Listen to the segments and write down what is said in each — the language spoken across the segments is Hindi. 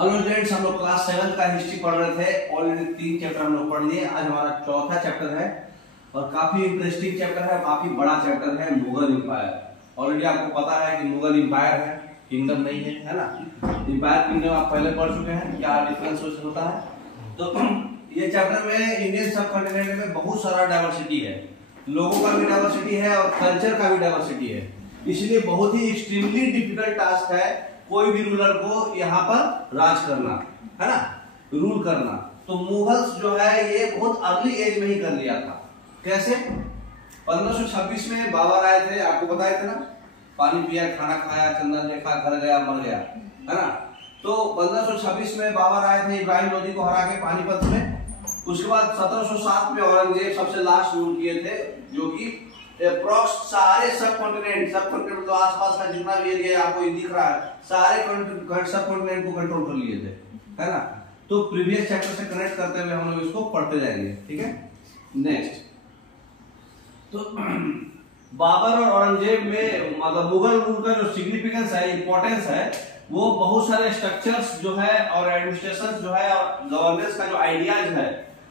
हेलो स्टूडेंट्स, हम लोग क्लास 7 का हिस्ट्री पढ़ रहे थे। ऑलरेडी 3 चैप्टर हम लोग पढ़ लिए। आज हमारा चौथा चैप्टर है और काफी इंटरेस्टिंग चैप्टर है, काफी बड़ा चैप्टर है, मुगल एम्पायर। ऑलरेडी आपको पता है कि मुगल एम्पायर है, किंगडम नहीं है ना। एम्पायर किंगडम आप पहले पढ़ चुके हैं, क्या डिफरेंस होता है। तो ये चैप्टर में इंडियन सब कॉन्टिनेंट में बहुत सारा डाइवर्सिटी है, लोगों का भी डाइवर्सिटी है और कल्चर का भी डाइवर्सिटी है। इसलिए बहुत ही एक्सट्रीमली डिफिकल्ट टास्क है कोई भी रूलर को यहाँ पर राज करना, है ना, रूल करना। तो मुगल्स जो है ये बहुत अर्ली एज में ही कर लिया था। कैसे? 1526 में बाबर आए थे, आपको बताया था ना, पानी पिया, खाना खाया, चंदन देखा, घर गया, मर गया, है ना। तो 1526 में बाबर आए थे इब्राहिम लोदी को हरा के पानीपत में। उसके बाद 1707 में औरंगजेब सबसे लास्ट रूल किए थे, जो कि अप्रॉक्स सारे सब कॉन्टिनेंट मतलब आसपास का जितना भी एरिया आपको दिख रहा है, सारे सब कॉन्टिनेंट को कंट्रोल कर लिए थे, है ना। तो प्रीवियस चैप्टर से कनेक्ट करते हुए हम लोग इसको पढ़ते जाएंगे, ठीक है। नेक्स्ट, तो बाबर और औरंगजेब में मतलब मुगल रूल का जो सिग्निफिकेंस है, इंपॉर्टेंस है, वो बहुत सारे स्ट्रक्चर्स जो है और एडमिनिस्ट्रेशन जो है और गवर्नेंस का जो आइडियाज है,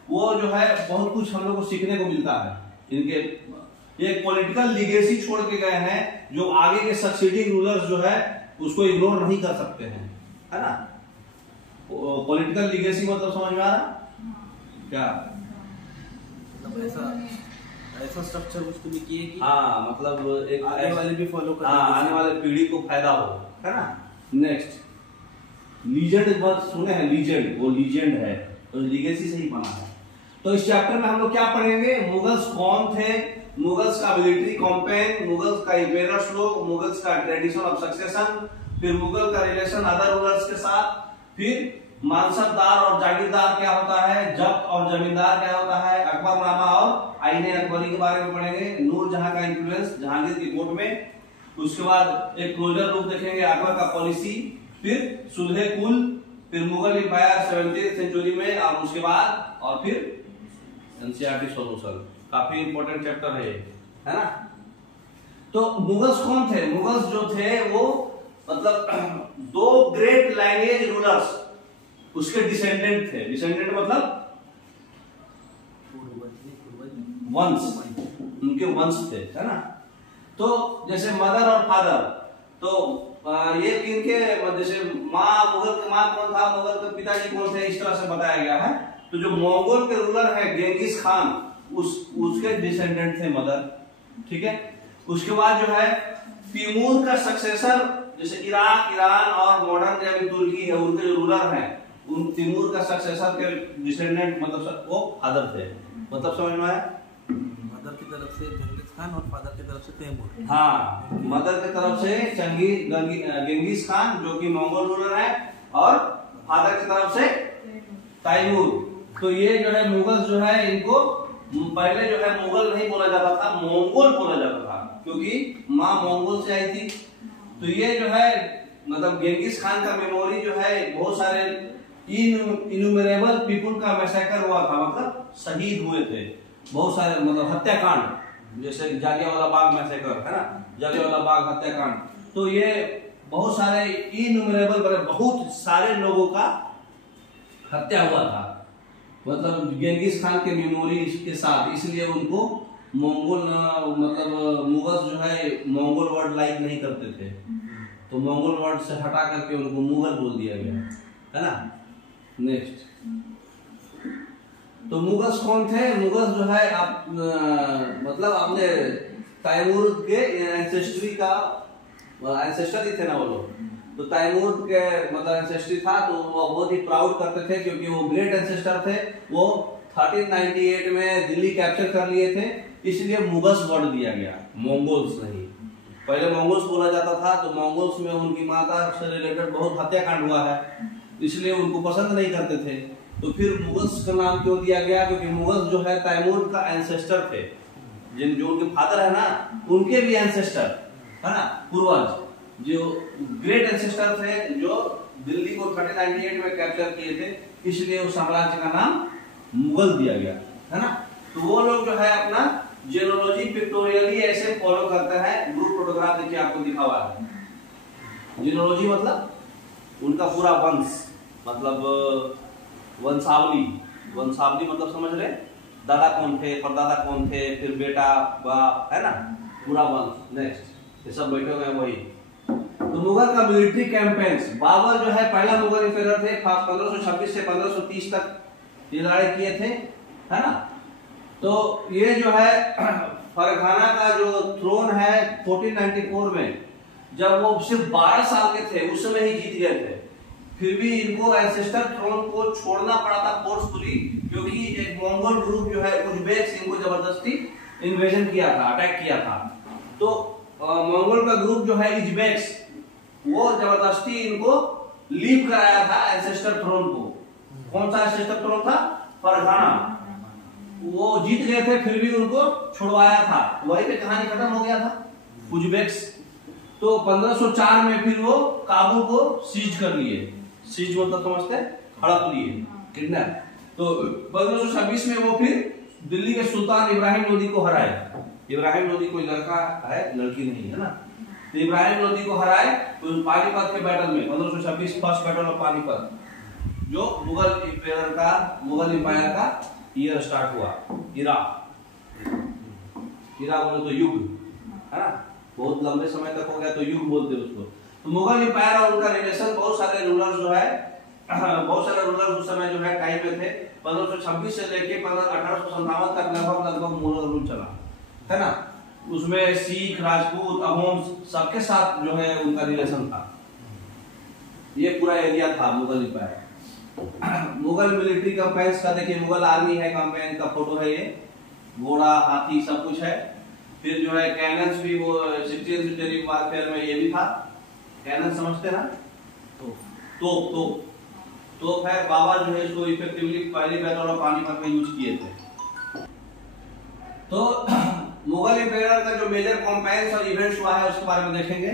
वो जो है बहुत कुछ हम लोग को सीखने को मिलता है। इनके एक पॉलिटिकल लीगेसी छोड़ के गए हैं जो आगे के सक्सीडिंग रूलर्स जो है उसको इग्नोर नहीं कर सकते हैं, है ना। पॉलिटिकल लीगेसी मतलब समझ में आ रहा क्या? ऐसा स्ट्रक्चर उसको भी किए कि हाँ, मतलब एक आगे वाले भी फॉलो कर, आने वाले पीढ़ी को फायदा हो, है ना। नेक्स्ट, लीजेंड बात सुने हैं, लीजेंड, वो लीजेंड है तो लीगेसी से ही बना है। तो इस चैप्टर में हम लोग क्या पढ़ेंगे? मुगल्स कौन थे, मुगल्स का मिलिट्री कैंपेन, मुगल्स का इम्पेरर्स लोग, मुगल्स का ट्रेडिशन ऑफ सक्सेशन, फिर मुगल का रिलेशन अदर रूलर्स के साथ, फिर मानसबदार और जागीरदार क्या होता है, जब्त और जमींदार क्या होता है, अकबरनामा और आईने अकबरी के बारे में पढ़ेंगे, नूरजहां का इन्फ्लुएंस जहांगीर की कोर्ट में। उसके बाद एक क्लोजर लुक देखेंगे अकबर का पॉलिसी, फिर सुलह कुल, फिर मुगल एम्पायर 17वीं सेंचुरी में, और उसके बाद और फिर एनसीईआरटी सॉल्यूशन। काफी इंपॉर्टेंट चैप्टर है ना। तो मुगल्स कौन थे? मुगल्स जो थे वो मतलब दो ग्रेट लाइनेज रूलर्स, उसके डिसेंडेंट थे। डिसेंडेंट मतलब वंश, उनके वंश थे, है ना। तो जैसे मदर और फादर, तो ये किनके, जैसे माँ, मुगल के माँ कौन था, मुगल के पिताजी कौन थे, इस तरह से बताया गया है। तो जो मंगोल के रूलर है गेंगिस खान, उसके डिसेंडेंट थे मदर, ठीक है। उसके बाद जो है तिमूर का सक्सेसर, जैसे इराक, ईरान और मॉडर्न जो तुर्की है, उनके जो रूलर हैं, उन तिमूर का सक्सेसर के डिसेंडेंट मतलब वो फादर थे। मतलब समझ में आया? मदर की तरफ से जंगीज खान और फादर की तरफ से तैमूर। हाँ, मदर की तरफ से गेंगिस खान जो कि मंगोल रूलर है, और फादर की तरफ से तैमूर। तो ये जो है मुगल जो है, इनको पहले जो है मुगल नहीं बोला जाता था, मंगोल बोला जाता था, क्योंकि माँ मंगोल से आई थी। तो ये जो है मतलब गेंगिस खान का मेमोरी जो है, बहुत सारे इन्यूमरेबल पीपुल का मैसेकर हुआ था, मतलब शहीद हुए थे बहुत सारे, मतलब हत्याकांड, जैसे जालियांवाला बाग मैसेकर, है ना, जालियांवाला बाग हत्याकांड। तो ये बहुत सारे इन्यूमरेबल, बहुत सारे लोगों का हत्या हुआ था, मतलब गेंगिस खान के मेमोरी के साथ। इसलिए उनको मंगोल मतलब मुगल्स जो है मंगोल वर्ड लाइक नहीं करते थे, तो मंगोल वर्ड से हटा करके उनको मुगल बोल दिया गया, है ना। नेक्स्ट, तो मुगल्स कौन थे? मुगल्स जो है आप मतलब अपने तैमूर के एंसेस्ट्री का एंसेस्टर ही थे ना वो लोग। तो तैमूर के मतलब एंसेस्ट्री था, तो वो बहुत ही प्राउड करते थे, क्योंकि वो ग्रेट एंसेस्टर थे। वो 1398 में दिल्ली कैप्चर कर लिए थे, इसलिए मुगल्स वर्ड दिया गया, मंगोल्स नहीं। पहले मंगोल्स बोला जाता था, तो मंगोल्स में उनकी माता से रिलेटेड बहुत हत्याकांड हुआ है, इसलिए उनको पसंद नहीं करते थे। तो फिर मुगल्स का नाम क्यों दिया गया? क्योंकि मुगल्स जो है तैमूर का एंसेस्टर थे, जो उनके फादर है ना, उनके भी एंसेस्टर, है ना, पूर्वज, जो ग्रेट एंसेस्टर थे, जो दिल्ली को 1398 में कैप्चर किए थे, इसलिए उस साम्राज्य का नाम मुगल दिया गया, है ना। तो वो लोग जो है अपना जेनोलॉजी पिक्टोरियली ऐसे फॉलो करते हैं। ग्रुप फोटोग्राफ देखिए आपको दिखा हुआ है। जेनोलॉजी मतलब उनका पूरा वंश, मतलब वंशावली, वंशावली मतलब समझ रहे, दादा कौन थे, परदादा कौन थे, फिर बेटा है ना, पूरा वंश। नेक्स्ट ये सब बैठे हुए हैं वही। तो मुगल का मिलिट्री कैंपेन्स, बाबर जो है पहला मुगल एम्पायर थे, 1526 से 1530 तक ये लड़ाई किए थे, है ना। तो ये जो है फरघाना का जो थ्रोन है 1494 में, जब वो सिर्फ 12 साल के थे उस समय ही जीत गए थे, फिर भी इनको एंसेस्टर थ्रोन को छोड़ना पड़ा था फोर्सफुली, क्योंकि एक मंगोल ग्रुप जो है उज़्बेक्स इनको जबरदस्ती इन्वेजन किया था, अटैक किया था। तो मंगोल का ग्रुप जो है उज़्बेक्स, वो जबरदस्ती इनको लीव कराया था एंसेस्टर थ्रोन को। कौन सा एंसेस्टर थ्रोन था? फरघाना। वो जीत गए थे फिर भी उनको छुड़वाया था, वहीं पे कहानी खत्म हो गया था उज़्बेक्स। तो 1504 में फिर वो काबुल को सीज कर लिए, सीज मतलब समझते, हड़प लिए, किडनैप। तो 1526 में वो फिर दिल्ली के सुल्तान इब्राहिम लोदी को हराए। इब्राहिम लोदी कोई लड़का है, लड़की नहीं है ना। तो इब्राहिम लोदी को हराए पानीपत के बैटल में, 1526 फर्स्ट बैटल ऑफ पानीपत, जो मुगल एम्पायर का ईयर स्टार्ट हुआ। इरा बोले तो युग, है ना, बहुत लंबे समय तक हो गया तो युग बोलते उसको। तो मुगल एम्पायर और उनका रिलेशन, बहुत सारे रूलर्स जो है, बहुत सारे रूलर्स उस समय जो है टाइम में थे। 1526 से लेके 1857 तक लगभग मुगल रूल चला, है ना। उसमें सिख, राजपूत, अहोम सबके साथ जो है उनका रिलेशन था। ये पूरा एरिया था Mughal empire. Mughal military campaigns का देखिए, मुगल आर्मी है, कैंपेन का फोटो है ये, घोड़ा, हाथी सब कुछ है। फिर जो है कैनन्स भी, वो 16th वारफेयर में ये भी था। कैनन समझते ना, तो है। बाबर जो है इसको इफेक्टिवली पहली बैटल ऑफ पानीपत में यूज किए थे। तो मुगल एम्पायर का जो मेजर कैंपेन्स और इवेंट्स हुआ है उसके बारे में देखेंगे,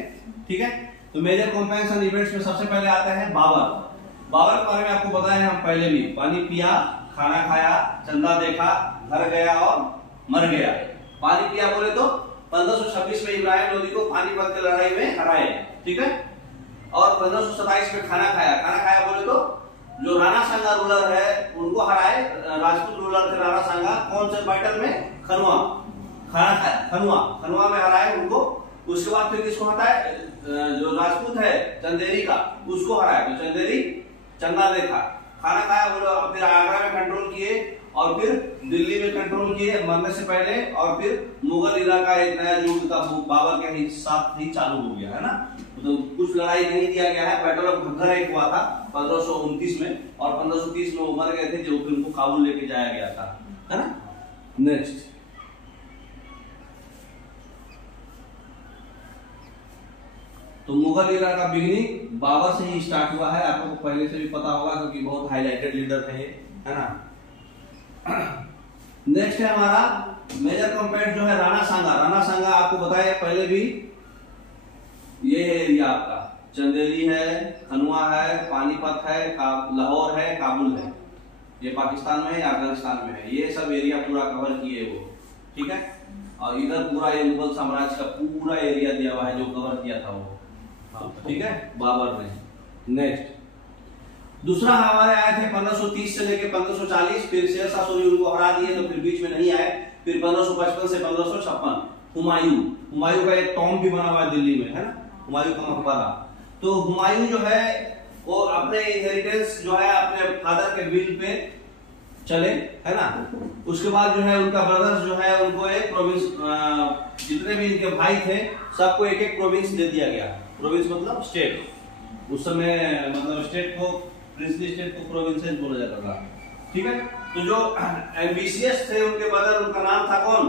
ठीक है। तो मेजर कैंपेन्स और इवेंट्स में सबसे पहले आता है बाबर। बाबर के बारे में आपको बताया है हम पहले भी, पानी पिया, खाना खाया, चंदा देखा, घर गया और मर गया। पानी पिया बोले तो 1526 में इब्राहिम लोदी को पानीपत की लड़ाई में हराए, ठीक है। और 1527 में खाना खाया बोले तो जो राणा सांगा रूलर है उनको हराए, राजपूत रूलर थे राणा सांगा। कौन से बैटल में? खनुआ में हराए उनको। उसके बाद फिर किसको हटाए? जो राजपूत है चंदेरी का, उसको हराए। तो चंदेरी, चंदा देखा, खाना खाया बोलो, फिर आगरा में कंट्रोल किए और फिर दिल्ली में कंट्रोल किए मरने से पहले। और फिर मुगल इरा का एक नया युग का बाबर के साथ ही चालू हो गया, है ना। तो कुछ लड़ाई नहीं दिया गया है। बैटल ऑफ घग्गर एक हुआ था 1529 में, और 1530 में वो मर गए थे, जो फिर उनको काबुल लेके जाया गया था, है ना। नेक्स्ट, तो मुगल इरा का बिगिनिंग बाबर से ही स्टार्ट हुआ है। आपको पहले से भी पता होगा क्योंकि बहुत हाईलाइटेड लीडर थे ये, है ना। नेक्स्ट है हमारा मेजर कैंपेन जो है राणा सांगा। आपको बताया पहले भी, ये एरिया आपका चंदेरी है, खनुआ है, पानीपत है, लाहौर है, काबुल है। ये पाकिस्तान में है, अफगानिस्तान में है। ये सब एरिया पूरा कवर किए वो, ठीक है। और इधर पूरा ये मुगल साम्राज्य का पूरा एरिया दिया हुआ है जो कवर किया था वो, ठीक है, बाबर ने। नेक्स्ट, दूसरा हमारे आए थे 1530 से लेके 1540, फिर शेरशाह सूरी उनको हरा दिए, तो फिर बीच में नहीं आए। फिर 1555 से 1556 हुमायूं का एक टॉम भी बना हुआ है दिल्ली में, है ना, हुमायूं का मकबरा। तो हुमायूं जो है वो अपने इनहेरिटेंस जो है अपने फादर के विल पे चले, है ना। उसके बाद जो है उनका ब्रदर्स जो है उनको एक प्रोविंस, जितने भी इनके भाई थे सबको एक एक प्रोविंस दे दिया गया। प्रोविंस मतलब स्टेट, उस समय मतलब स्टेट को, प्रिंसली स्टेट को प्रोविंसेस बोला जाता था, ठीक है। तो जो एम्बिशियस थे उनके ब्रदर, उनका नाम था कौन?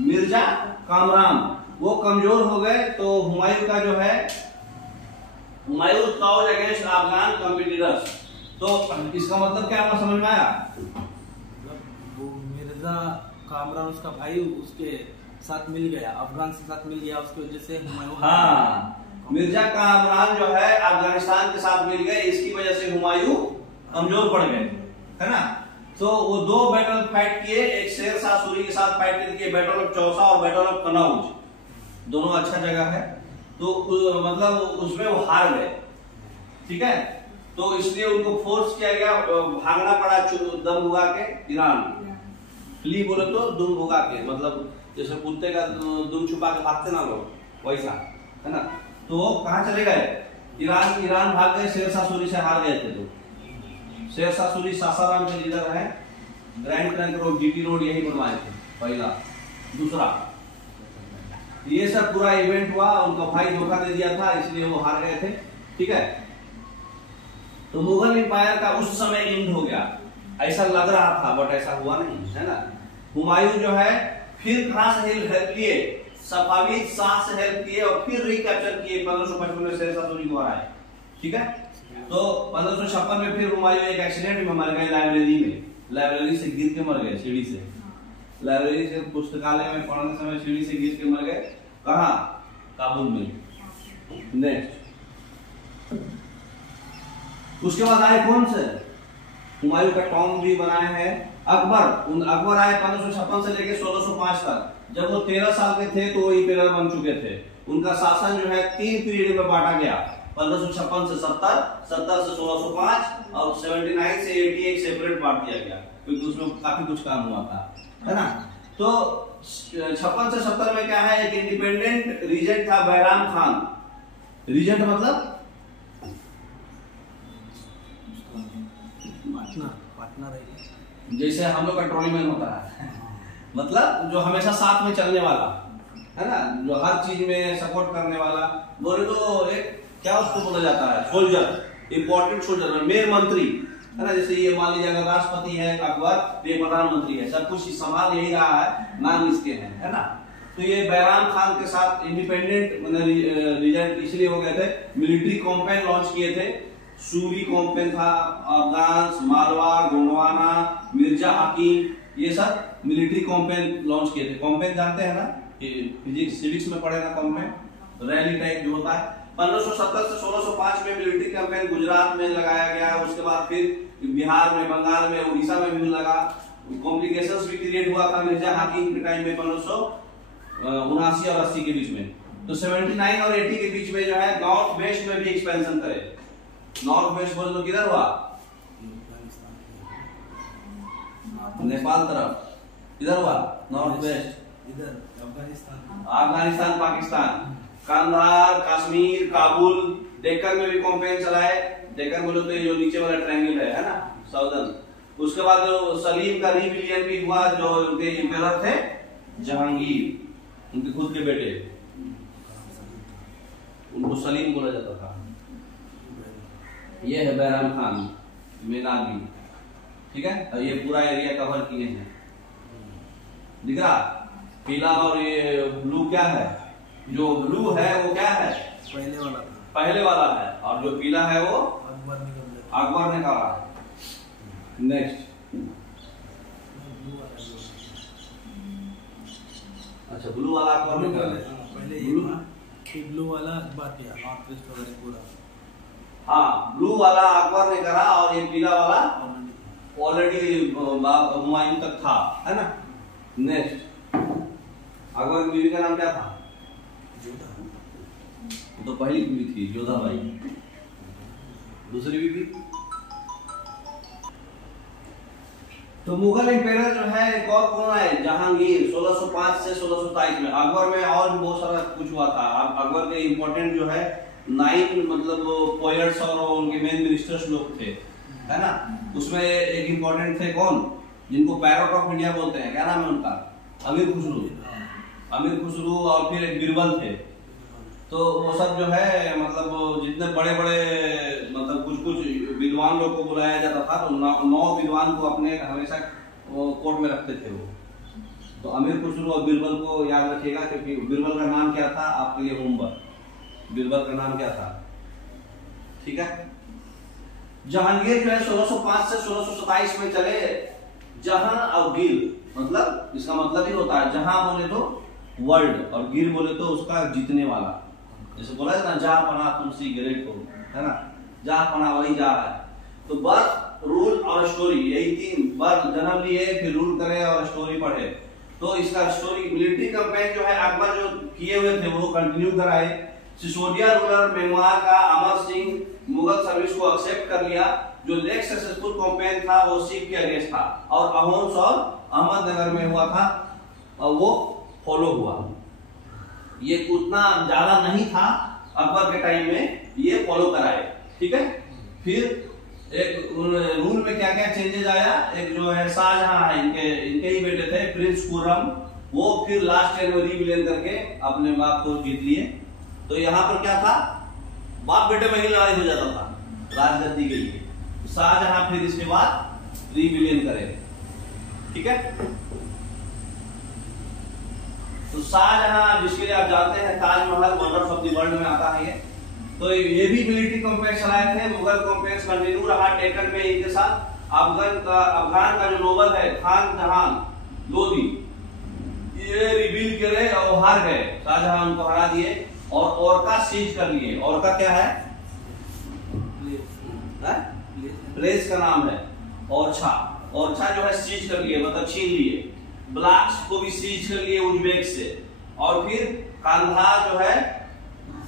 मिर्जा कामरान। वो कमजोर हो गए, तो हुमायूं का जो है, हुमायूं फॉज अगेंस्ट अफगान कॉम्पिटिटर्स। तो इसका मतलब क्या आपको समझ में आया? वो मिर्जा कामरान उसका भाई उसके साथ मिल गया, अफगान के साथ मिल गया, उसकी वजह से हुमायूं, हाँ, मिर्जा कामरान जो है अफगानिस्तान के साथ मिल गए, इसकी वजह से हुमायूं कमजोर पड़ गए, है ना। तो वो दो बैटल फाइट किए, एक शेरशाह सूरी के साथ फाइट किए, बैटल ऑफ चौसा और बैटल ऑफ कनौज, दोनों अच्छा जगह है। तो मतलब उसमें वो हार गए, ठीक है। तो इसलिए उनको फोर्स किया गया, भागना पड़ा दम भुगा के ईरान। फ्ली बोले तो दुम भुगा के, मतलब जैसे कुत्ते का दुम छुपा के भागते ना लोग, वैसा है ना। तो कहाँ चले गए? ईरान भाग गए, शेरशाह सूरी से हार गए थे। तो शेरशाह सूरी सासाराम के लीडर है, grand trunk road, GT road यही बनवाए थे पहला। दूसरा, ये सब पूरा इवेंट हुआ, उनका भाई धोखा दे दिया था, इसलिए वो हार गए थे। ठीक है, तो मुगल एम्पायर का उस समय एंड हो गया, ऐसा लग रहा था, बट ऐसा हुआ नहीं, है ना। हुमायूं जो है फिर कहां से हेल्प लिए? सफाविद शाह से हेल्प किए और फिर रिकैप्चर किए 1555 में शेरशाह सूरी को हराए। ठीक है, तो 1556 में फिर हुमायूं एक एक्सीडेंट में मर गए, लाइब्रेरी से गिर के मर गए, सीढ़ी से, लाइब्रेरी से पुस्तकालय में पढ़ने समय सीढ़ी से गिर के मर गए। कहां? काबुल में। नेक्स्ट, उसके बाद आए कौन से? हुमायूं का टॉम भी बनाया है अकबर। अकबर आए 1556 से लेकर 1605 तक। जब वो 13 साल के थे तो वो इंपीरियर बन चुके थे। उनका शासन जो है 3 पीरियड में बांटा गया, 1556 से 70, 70 से 1605 और 79 से 81 सेपरेट बांट दिया गया, क्योंकि उसमें काफी कुछ काम हुआ था, है ना। तो 56 से 70 में क्या है? एक इंडिपेंडेंट रीजेंट था बैराम खान। रीजेंट मतलब पार्टनर है, जैसे हम लोग का ट्रॉलीमैन होता है मतलब जो हमेशा साथ में चलने वाला, है ना, जो हर चीज में सपोर्ट करने वाला। बोले तो एक क्या उसको बोला जाता है? सोल्जर, इंपॉर्टेंट सोल्जर, मेन मंत्री, है ना। जैसे ये मान लीजिए अगर राष्ट्रपति है अकबर, ये प्रधानमंत्री है, सब कुछ संभाल यही रहा है, नाम इसके है ना। तो ये बैराम खान के साथ इंडिपेंडेंट रिजल्ट इसलिए हो गए थे, मिलिट्री कॉम्पेन लॉन्च किए थे। सूरी कॉम्पेन था, अफगान, मालवा, गोंडवाना, मिर्जा हकीम, ये सब मिलिट्री कॉम्पेन लॉन्च किए थे। कॉम्पेन जानते हैं ना, फिजिक्स सिविक्स में पढ़े ना, कॉम्पेन रैली टाइप जो होता है। 1570 से 1605 में मिलिट्री कैंपेन गुजरात में लगाया गया। उसके बाद फिर बिहार में, बंगाल में, उड़ीसा में भी लगा। कॉम्प्लिकेशंस भी क्रिएट हुआ था मिर्जा हाकिम के टाइम में 1579 और 80 के बीच में। तो 79 और 80 के बीच में जो है नॉर्थ वेस्ट में भी एक्सपेंशन करे। नॉर्थ वेस्ट बोल तो किधर हुआ? नेपाल तरफ, इधर हुआ नॉर्थ वेस्ट, इधर अफगानिस्तान, अफगानिस्तान, पाकिस्तान, कंधार, कश्मीर, काबुल, डेक्कन में भी कॉम्पेन चलाए। डेक्कन बोलो तो ये जो नीचे वाला ट्रायंगल है ना, साउदर्न। उसके बाद सलीम का रिबिलियन भी हुआ, जो उनके इंपीरियर थे जहांगीर, उनके खुद के बेटे, उनको सलीम बोला जाता था। ये है बैराम खान, मेनागी, ठीक है। और ये पूरा एरिया कवर किए हैं, दिख रहा? पीला और ये ब्लू क्या है? जो ब्लू है वो क्या है? पहले वाला था, पहले वाला है, और जो पीला है वो अकबर ने कहा। नेक्स्ट, अच्छा ब्लू वाला अकबर ने कहा, पहले ये ब्लू वाला बात किया, नॉर्थ वेस्ट वगैरह पूरा। हाँ, ब्लू वाला अकबर ने करा और ये पीला वाला ऑलरेडी हुमायूं तक था, है ना। नेक्स्ट, अकबर की बीवी का नाम क्या था? तो पहली बीवी थी जोधाबाई, दूसरी बीवी। तो मुगल इंपीरियर जो है एक और कौन है? जहांगीर, 1605 से 1627 में। अकबर में और भी बहुत सारा कुछ हुआ था। अकबर के इंपॉर्टेंट जो है 9 मतलब पोएट्स और उनके मेन मिनिस्टर्स लोग थे, है ना। उसमें एक इंपॉर्टेंट थे कौन, जिनको पैरोट ऑफ इंडिया बोलते हैं, क्या नाम है उनका? अमीर खुसरो। अमीर खुसरो और फिर एक बीरबल थे। तो वो सब जो है मतलब जितने बड़े बड़े मतलब कुछ कुछ विद्वान लोग को बुलाया जाता था, तो 9 विद्वान को अपने हमेशा कोर्ट में रखते थे वो। तो अमीर खुसरो और बीरबल को याद रखिएगा, क्योंकि बीरबल का नाम क्या था आपके लिए होमवर्क, बीरबल का नाम क्या था, ठीक है। जहांगीर जो है 1605 से 1627 में चले। जहां और गिर मतलब इसका मतलब ही होता है, जहां बोले तो वर्ल्ड और गिर बोले तो उसका जीतने वाला। जैसे बोला जाता है जहां पना तुलसी गिरे को, है ना, जहां पना वही जा रहा है। तो बर्थ, रूल और स्टोरी, यही 3, बर्थ जन्म लिए, फिर रूल करे और स्टोरी पढ़े। तो इसका स्टोरी मिलिट्री कैंपेन जो है अकबर जो किए हुए थे वो कंटिन्यू कराए। सिसोदिया रूलर मेमोर का अमर सिंह मुगल सर्विस को एक्सेप्ट कर लिया। जो नेक्स्ट सक्सेसफुल कैंपेन था वो सिख के अगेंस्ट था और अहोम्स और अहमदनगर में हुआ था और वो फॉलो हुआ। ये उतना ज्यादा नहीं था अकबर के टाइम में, ये फॉलो कराए। ठीक है, फिर एक रूल में क्या क्या चेंजेस आया। एक जो है शाहजहां है, इनके ही बेटे थे प्रिंस खुर्रम, वो फिर लास्ट टाइम रीविलियन करके अपने बाप को जीत लिए। तो यहाँ पर क्या था, बाप बेटे में ही लड़ाई हो जाता था राजगद्दी के लिए। शाहजहां फिर इसके बाद रीविलियन करे। ठीक है, तो शाहजहां जिसके लिए आप जानते हैं Taj Mahal wonders of the world में आता है ये। तो ये भी मिलिट्री कॉम्प्लेक्स चलाए थे। मुगल कॉम्प्लेक्स कंटिन्यू रहा टेकन में इनके साथ। अफगान का जो नोबल है खान जहान लोधी, ये रिबील करे और हार गए। शाहजहां उनको हरा दिए और ओरका सीज कर लिए। ओरका क्या है? प्लेस का नाम है ओरछा। ओरछा जो है सीज कर लिए, मतलब छीन लिए। ब्लॉक्स को भी सीज कर लिए उज्बेक से। और फिर कांधार जो है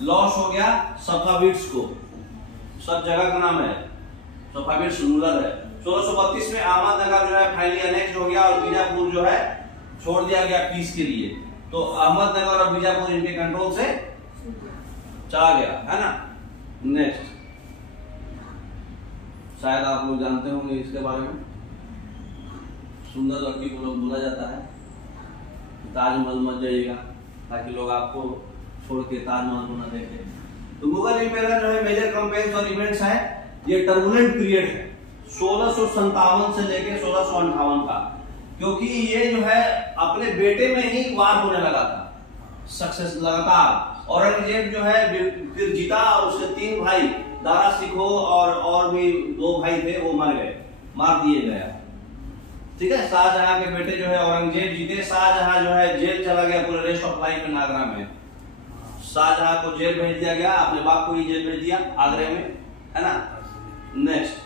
लॉस हो गया सफाविड्स को, सब जगह का नाम है, सफाविड्स रूलर है। 1632 में अहमदनगर जो है फाइनली अनेक्ट हो गया और बीजापुर जो है छोड़ दिया गया पीस के लिए। तो अहमदनगर और बीजापुर इनके कंट्रोल से चला गया, है ना। नेक्स्ट, शायद आप लोग जानते होंगे इसके बारे में। सुंदर लड़की को लोग बोला जाता है, ताजमहल मत जाइएगा ताकि लोग आपको छोड़ के ताजमहल को न देखे। तो मुगल एम्पायर जो है मेजर कैंपेन्स और इवेंट्स है, ये टर्बुलेंट पीरियड है 1657 से लेके 1658 का, क्योंकि ये जो है अपने बेटे में ही वार होने लगा था सक्सेस लगातार। औरंगजेब जो है फिर जीता और उसके 3 भाई दारा सिखो और भी 2 भाई थे, वो मर गए, मार दिए गए। ठीक है, शाहजहां के बेटे जो है औरंगजेब जीते। शाहजहां जो है जेल चला गया पूरे रेस्ट ऑफ लाइफ में आगरा में। शाहजहां को जेल भेज दिया गया, अपने बाप को ही जेल भेज दिया आगरे में, है ना। नेक्स्ट,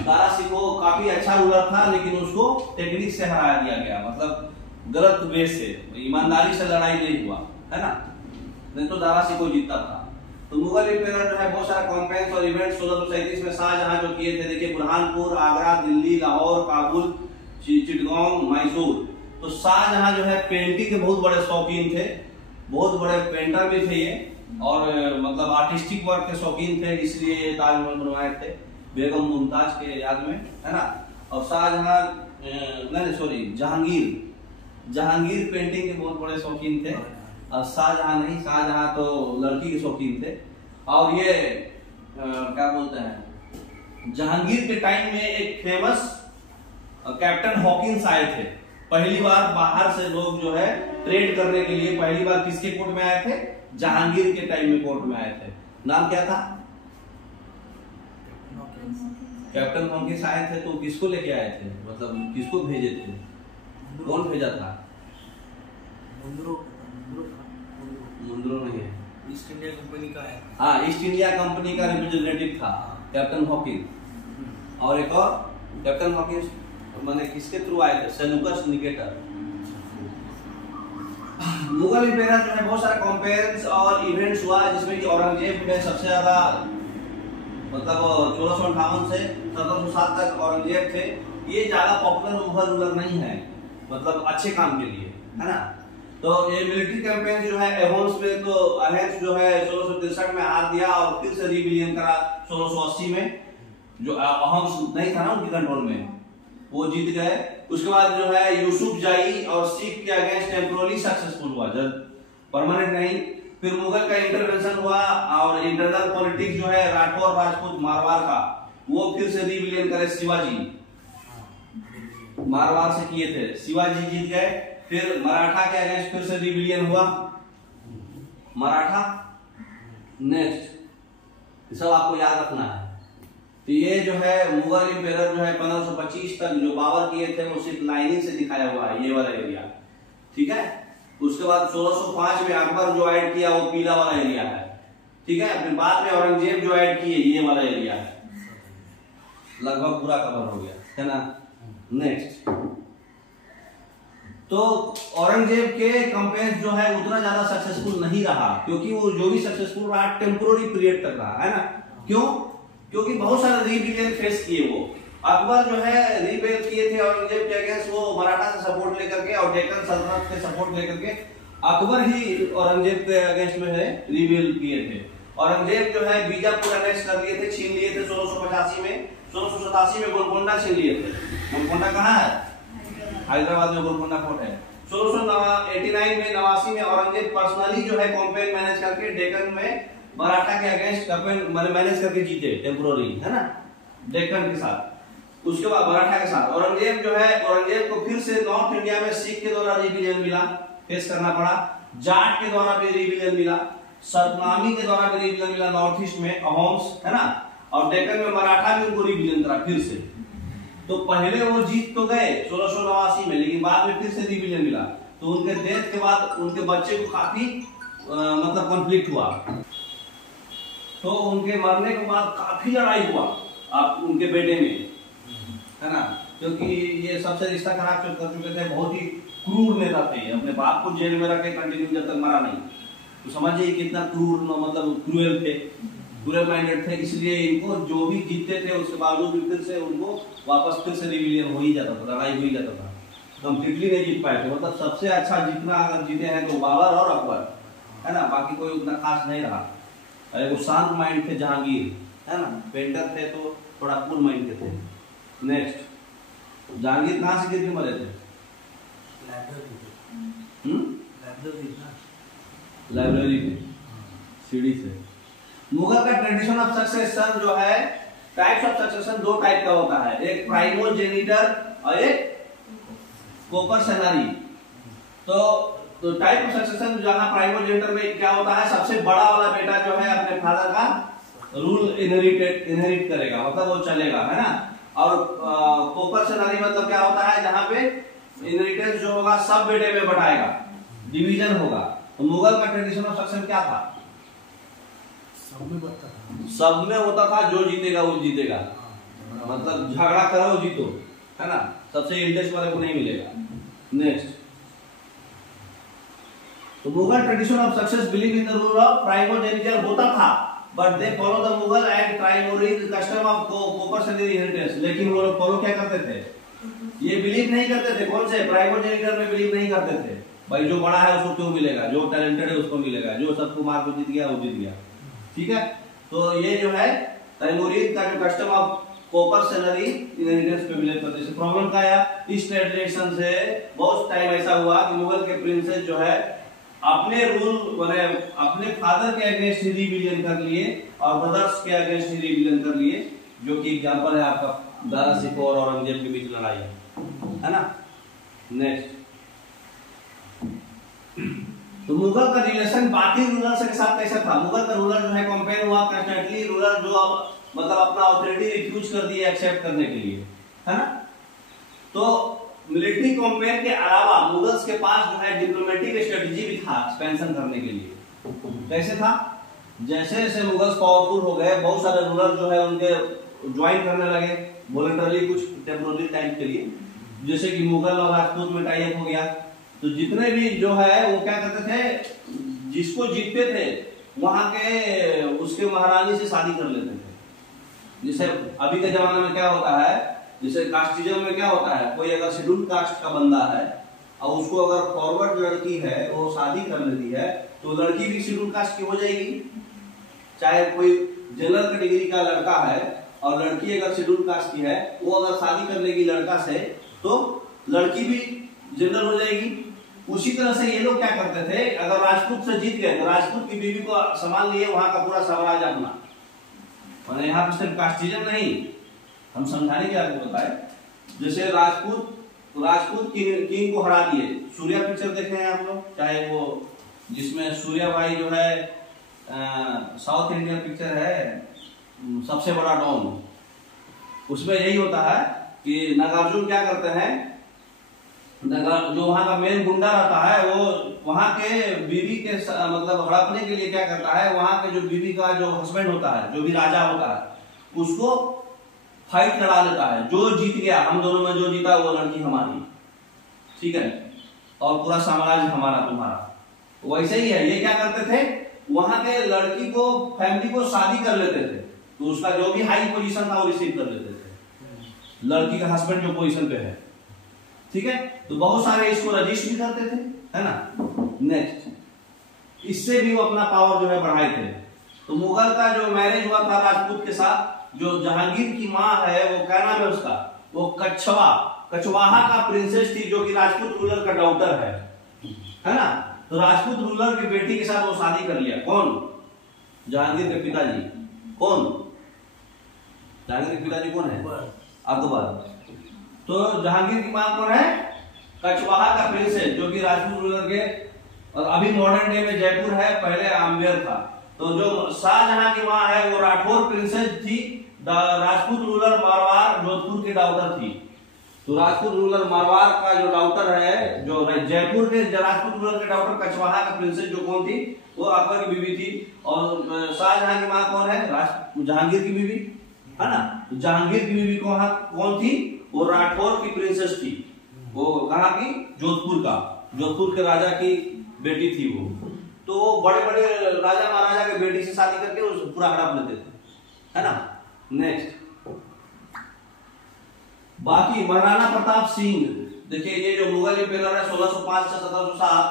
दारा सिखो काफी अच्छा रूलर था, लेकिन उसको टेक्निक से हरा दिया गया, मतलब गलत वे से, ईमानदारी से लड़ाई नहीं हुआ, है ना, नहीं तो दारा सिखो जीतता था। तो मुगल एम्पायर जो है बहुत सारा कॉन्फ्रेंस और इवेंट 1637 में शाहजहां जो किए थे, देखिए बुरहानपुर, आगरा, दिल्ली, लाहौर, काबुल, चिटगांव, मैसूर। तो शाहजहां जो है पेंटिंग के बहुत बड़े शौकीन थे, बहुत बड़े पेंटर भी थे ये, और मतलब आर्टिस्टिक वर्क के शौकीन थे, इसलिए ये ताजमहल बनवाए थे बेगम मुमताज के याद में, है ना। और शाहजहां नहीं सॉरी जहांगीर पेंटिंग के बहुत बड़े शौकीन थे, और शाहजहां नहीं, शाहजहां तो लड़की के शौकीन थे। और ये क्या बोलते हैं, जहांगीर के टाइम में एक फेमस कैप्टन हॉकिंस आए थे। पहली बार बाहर से लोग जो है ट्रेड करने के लिए पहली बार किसके कोर्ट में आए थे? जहांगीर के टाइम में कोर्ट में आए थे। नाम क्या था? कैप्टन हॉकिंस आए थे, तो किसको लेके आए थे, मतलब किसको भेजे थे, कौन भेजा था? मुंद्रो नहीं है, ईस्ट इंडिया कंपनी का है। हाँ, ईस्ट इंडिया कंपनी का रिप्रेजेंटेटिव था कैप्टन हॉकिंस। और एक और कैप्टन हॉकिंस माने किसके थ्रू आए थे? Seleucus Nicator. मुगल एम्पायर जो है बहुत सारे कॉम्पेयर्स और इवेंट्स हुआ, जिसमें कि औरंगजेब में सबसे ज्यादा, मतलब 1658 से 1707 तक औरंगजेब थे। ये ज्यादा पॉपुलर मुगल रूलर नहीं है, मतलब अच्छे काम के लिए, है ना। तो ये मिलिट्री कैंपेन जो है अहोम्स में, तो अहोम्स जो है 1663 में हार दिया और फिर से रिविलियन करा 1680 में। जो अहोम्स नहीं था ना उनके कंट्रोल में, वो जीत गए। उसके बाद जो है यूसुफ जाई और सिख के अगेंस्ट टेम्पोरली सक्सेसफुल हुआ, जब परमानेंट नहीं। फिर मुगल का इंटरवेंशन हुआ और इंटरनल पॉलिटिक्स जो है राठौर राजपूत मारवाड़ का, वो फिर से रिविलियन करे। शिवाजी मारवाड़ से किए थे, शिवाजी जीत गए। फिर मराठा के अगेंस्ट फिर से रिविलियन हुआ, मराठा। नेक्स्ट, सब आपको याद रखना है। तो ये जो है मुगल एम्पायर जो है 1525 तक जो पावर किए थे, वो सिर्फ लाइनिंग से दिखाया हुआ है, ये वाला एरिया, ठीक है। उसके बाद 1605 में अकबर जो ऐड किया वो पीला वाला एरिया है, ठीक है। फिर बाद में औरंगजेब जो ऐड किए ये वाला एरिया है, लगभग पूरा कवर हो गया, है ना। नेक्स्ट, तो औरंगजेब के कैंपेन जो है उतना ज्यादा सक्सेसफुल नहीं रहा, क्योंकि वो जो भी सक्सेसफुल रहा टेम्पोररी पीरियड तक रहा, है ना। क्यों? क्योंकि बहुत सारे रिबेलियन फेस किए वो। अकबर जो है रिबेल किए थे औरंगजेब के अगेंस्ट, वो मराठा से सपोर्ट लेकर के और डेक्कन सल्तनत के सपोर्ट लेकर के अकबर ही औरंगजेब के अगेंस्ट में है रिबेल किए थे। औरंगजेब जो है बीजापुर अनेक्स कर लिए थे, छीन लिए थे 1685 में। 1687 में गोलकोंडा छीन लिए थे। गोलकोंडा कहाँ है? हैदराबाद में गोलकोंडा फोर्ट है। 1689 में 89 में औरंगजेब पर्सनली जो है कैंपेन मैनेज करके डेक्कन में मराठा के अगेंस्ट कैंपेन मैनेज करके जीते टेम्पोररी, है ना, डेक्कन के साथ। उसके बाद मराठा के साथ औरंगजेब जो है, औरंगजेब को फिर से नॉर्थ इंडिया में सिख के द्वारा रिबेलियन मिला, फेस करना पड़ा। जाट के द्वारा भी रिबेलियन मिला, सतनामी के द्वारा भी रिबेलियन मिला नॉर्थ ईस्ट में, अहोम्स, है ना, और डेक्कन में मराठा भी उनको रिबेलियन करा फिर से। तो पहले वो जीत तो गए 1689 में, लेकिन बाद में फिर से रिबेलियन मिला। तो उनके डेथ के बाद उनके बच्चे को काफी मतलब कॉन्फ्लिक्ट हुआ। तो उनके मरने के बाद काफी लड़ाई हुआ आप उनके बेटे में, है ना, क्योंकि ये सबसे रिश्ता खराब कर चुके थे, बहुत ही क्रूर नेता थे। अपने बाप को जेल में रखे कंटिन्यू जब तक मरा नहीं, तो समझिए कितना क्रूर, मतलब क्रूएल थे, क्रूएल माइंडेड थे। इसलिए इनको जो भी जीतते थे उसके बावजूद भी फिर से उनको वापस फिर से रिबेलियन हो ही जाता था, लड़ाई हो ही जाता था, कंप्लीटली नहीं जीत पाए थे। मतलब सबसे अच्छा जितना अगर जीते हैं तो बाबर और अकबर, है ना, बाकी कोई उतना खास नहीं रहा। वो शांत माइंड थे जहांगीर, है ना, पेंटर थे तो थोड़ा कूल माइंड के थे। नेक्स्ट, जहांगीर कहाँ से गिर के मरे थे? लाइब्रेरी पे, सीढ़ी से। मुगल का ट्रेडिशन ऑफ सक्सेशन जो है, टाइप्स ऑफ सक्सेशन दो टाइप का होता है, एक प्राइमोजेनिटर और एक कोपरसेनरी। तो टाइप ऑफ सक्सेशन जहां प्राइमोजेनिटर में क्या होता है, सबसे बड़ा वाला बेटा जो है अपने फादर का रूल इनहेरिट करेगा, मतलब वो चलेगा, है ना। और कोपरसेनरी मतलब क्या होता है, जहां पे इनहेरिटेंस जो होगा सब बेटे में बटाएगा, डिवीजन होगा। तो मुगल का ट्रेडिशन ऑफ सक्सेशन क्या था? सब में होता था, जो जीतेगा वो जीतेगा, मतलब झगड़ा करो जीतो, है ना, सबसे इंटरेस्ट वाले को नहीं मिलेगा। नेक्स्ट, तो Mughal tradition of success believe in the rule of primogeniture होता था, but they follow the Mughal and ट्राइमोरी कस्टम ऑफ कोपरसेनरी इनहेरिटेंस। लेकिन वो लोग फॉलो क्या करते थे? ये बिलीव नहीं करते थे, कौन से प्राइमोजेनिटर में बिलीव नहीं करते थे, भाई जो बड़ा है उसको क्यों मिलेगा, जो टैलेंटेड है उसको मिलेगा, जो सबको मार के जीत गया वो जीत गया, ठीक है। तो ये जो है तैमूरीद का जो कस्टम ऑफ कोपरसेनरी इनहेरिटेंस पे बिलीव करते थे। प्रॉब्लम क्या आया इस ट्रेडिशन से? बहुत टाइम ऐसा हुआ कि मुगल के प्रिंसेस जो है अपने रूल माने अपने फादर के अगेंस्ट ही रिबेलियन कर लिए और ब्रदर्स के अगेंस्ट ही रिबेलियन कर लिए, जो कि एग्जांपल है आपका दारा सिकोह और औरंगजेब के बीच लड़ाई, है ना। नेक्स्ट, तो मुगल का रिलेशन बाकी रूलर्स के साथ कैसा था? मुगल का रूलर जो है कंपेयर हुआ कंस्टेंटली, रूलर जो मतलब अपना ऑथोरिटी रिफ्यूज कर दिया एक्सेप्ट करने के लिए, है ना। तो मिलिट्री कंपेयर के अलावा मुगल्स के पास जो है डिप्लोमेटिक स्ट्रेटजी भी था एक्सपेंशन करने के लिए। कैसे था? जैसे जैसे मुगल्स पावरफुल हो गए, बहुत सारे रूलर जो है उनके ज्वाइन करने लगे वॉलंटरली कुछ टेम्पोररी टाइम के लिए, जैसे कि मुगल और राजपूत में टाई अप हो गया। तो जितने भी जो है वो क्या करते थे, जिसको जीतते थे वहां के उसके महारानी से शादी कर लेते थे। जैसे अभी के जमाने में क्या होता है, जैसे कास्टिज्म में क्या होता है, कोई अगर शेड्यूल कास्ट का बंदा है और उसको अगर फॉरवर्ड लड़की है वो शादी कर लेती है तो लड़की भी शेड्यूल कास्ट की हो जाएगी। चाहे कोई जनरल कैटेगरी का लड़का है और लड़की अगर शेड्यूल कास्ट की है, वो अगर शादी कर लेगी लड़का से तो लड़की भी जनरल हो जाएगी। उसी तरह से ये लोग क्या करते थे, अगर राजपूत से जीत गए तो राजपूत की बीवी को संभाल लिए, वहां का पूरा साम्राज्य अपना। और यहाँ पे सिर्फ कास्टिज्म नहीं, हम समझाने के आपको बताए, जैसे राजपूत किंग को हरा दिए। सूर्या पिक्चर देखे हैं आप लोग, चाहे वो जिसमें सूर्या भाई जो है साउथ इंडियन पिक्चर है सबसे बड़ा डॉन, उसमें यही होता है कि नागार्जुन क्या करते हैं, जो वहां का मेन गुंडा रहता है वो वहां के बीवी के मतलब हड़पने के लिए क्या करता है, वहां के जो बीवी का जो हस्बैंड होता है, जो भी राजा होता है, उसको फाइट लड़ा लेता है। जो जीत गया, हम दोनों में जो जीता वो लड़की हमारी, ठीक है। और पूरा साम्राज्य हमारा तुम्हारा। वैसे ही है, ये क्या करते थे, वहां के लड़की को, फैमिली को शादी कर लेते थे, तो उसका जो भी हाई पोजीशन था वो रिसीव कर लेते थे, लड़की का हस्बैंड जो पोजीशन पे है, ठीक है। तो बहुत सारे इसको रजिस्ट भी करते थे, है ना। नेक्स्ट, इससे भी वो अपना पावर जो है बढ़ाए थे। तो मुगल का जो मैरिज हुआ था राजपूत के साथ, जो जहांगीर की माँ है, वो क्या नाम है उसका, वो कछवाहा का प्रिंसेस थी, जो कि राजपूत रूलर का डॉटर है ना। तो राजपूत रूलर की बेटी के साथ वो शादी कर लिया। कौन? जहांगीर के पिताजी। कौन? जहांगीर के पिताजी कौन है? अकबर। तो जहांगीर की मां कौन है? कछवाहा का प्रिंसेस, जो कि राजपूत रूलर के, और अभी मॉडर्न डे में जयपुर है, पहले आमेर था। तो जो शाहजहां की मां है वो राठौर प्रिंसेस थी, राजपूत रूलर मारवाड़ जोधपुर की डॉटर थी। तो राजपूत रूलर मारवाड़ का जो डॉटर है, जो जयपुर के राजपूत रूलर के डॉटर कछवाहा का प्रिंसेस जो कौन थी, वो अकबर की बीवी थी। और शाहजहां की मां कौन है? जहांगीर की बीवी, है ना। जहांगीर की बीवी कौन थी? वो राठौर की प्रिंसेस थी। वो कहाँ की? जोधपुर का, जोधपुर के राजा की बेटी थी वो। तो वो बड़े बड़े राजा महाराजा के बेटी से शादी करके उस पूरा हड़प लेते थे, है ना। नेक्स्ट, बाकी महाराणा प्रताप सिंह, देखिए ये जो मुगल एम्पायर है 1605 से 1707,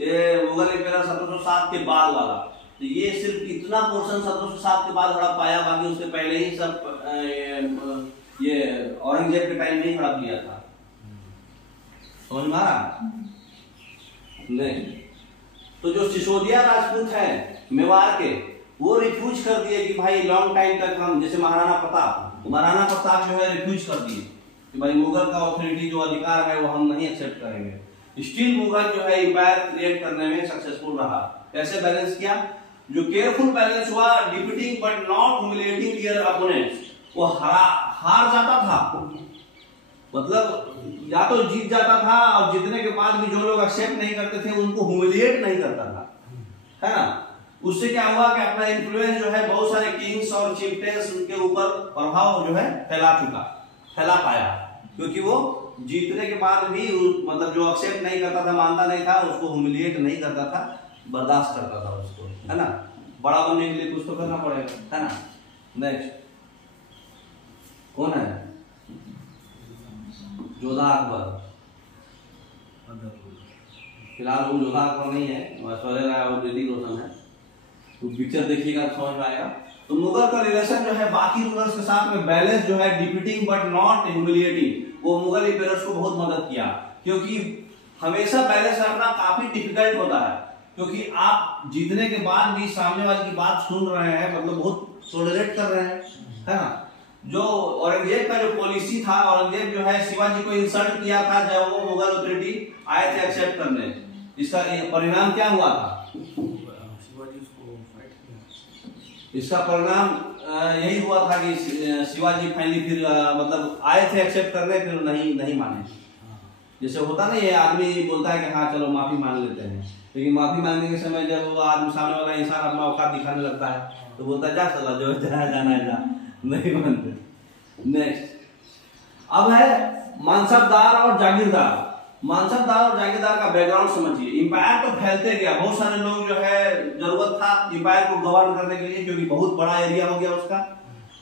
ये मुगल एम्पायर 1707 के बाद वाला। तो ये सिर्फ इतना पोर्शन 1707 के बाद हड़प पाया, बाकी उसके पहले ही सब ये औरंगजेब के टाइम में ही हड़प लिया था। समझ में आ रहा? नहीं। तो जो सिसोदिया राजपूत है मेवाड़ के, वो रिफ्यूज कर दिए कि भाई लॉन्ग टाइम तक हम, जैसे महाराणा प्रताप जो है रिफ्यूज कर दिए कि भाई मुगल का ऑथोरिटी जो अधिकार है वो हम नहीं एक्सेप्ट करेंगे। स्टिल मुगल जो है एम्पायर क्रिएट करने में सक्सेसफुल रहा। कैसे बैलेंस किया? जो केयरफुल बैलेंस हुआ, defeating but not humiliating their opponents. वो हार जाता था, मतलब या तो जीत जाता था, और जीतने के बाद भी जो लोग एक्सेप्ट नहीं करते थे उनको ह्यूमिलिएट नहीं करता था, है ना। उससे क्या हुआ कि अपना इन्फ्लुएंस जो है बहुत सारे किंग्स और चीफ्टेंस उनके ऊपर प्रभाव जो है फैला पाया, क्योंकि वो जीतने के बाद भी मतलब जो एक्सेप्ट नहीं करता था, मानता नहीं था, उसको ह्यूमिलिएट नहीं करता था, बर्दाश्त करता था उसको, है ना। बड़ा बनने के लिए कुछ तो करना पड़ेगा, है ना। नेक्स्ट, कौन है? जोधा अकबर। फिलहाल वो जोधा अकबर नहीं है, ऐश्वर्या राय और ऋतिक रोशन है। तो पिक्चर देखिएगा समझ में आएगा। तो मुगल का रिलेशन जो है बाकी रूलर्स के साथ में बैलेंस जो है, डिफीटिंग बट नॉट ह्यूमिलिएटिंग, वो मुगल एम्पायर्स को बहुत मदद किया। क्योंकि हमेशा बैलेंस रखना काफी डिफिकल्ट होता है, क्योंकि आप जीतने के बाद भी सामने वाले की बात सुन रहे हैं, मतलब बहुत टॉलरेट कर रहे हैं, है ना। जो औरंगजेब का जो पॉलिसी था, औरंगजेब जो है शिवाजी को इंसल्ट किया था जब वो मुगल अथॉरिटी आए थे एक्सेप्ट करने। इसका परिणाम क्या हुआ था? इसका परिणाम यही हुआ था कि शिवाजी फाइनली फिर मतलब आए थे एक्सेप्ट करने, फिर नहीं माने। जैसे होता ना, ये आदमी बोलता है कि हाँ चलो माफी मांग लेते हैं, लेकिन माफी मांगने के समय जब वो आदमी, सामने वाला इंसान अपना औकात दिखाने लगता है, तो बोलता है जा सला जो जाना है जा, नहीं मानते। नेक्स्ट, अब है मानसबदार और जागीरदार। मानसबदार और जागीरदार का बैकग्राउंड समझिए। इंपायर तो फैलते गया, बहुत सारे लोग जो है जरूरत था इंपायर को गवर्न करने के लिए, क्योंकि बहुत बड़ा एरिया हो गया उसका।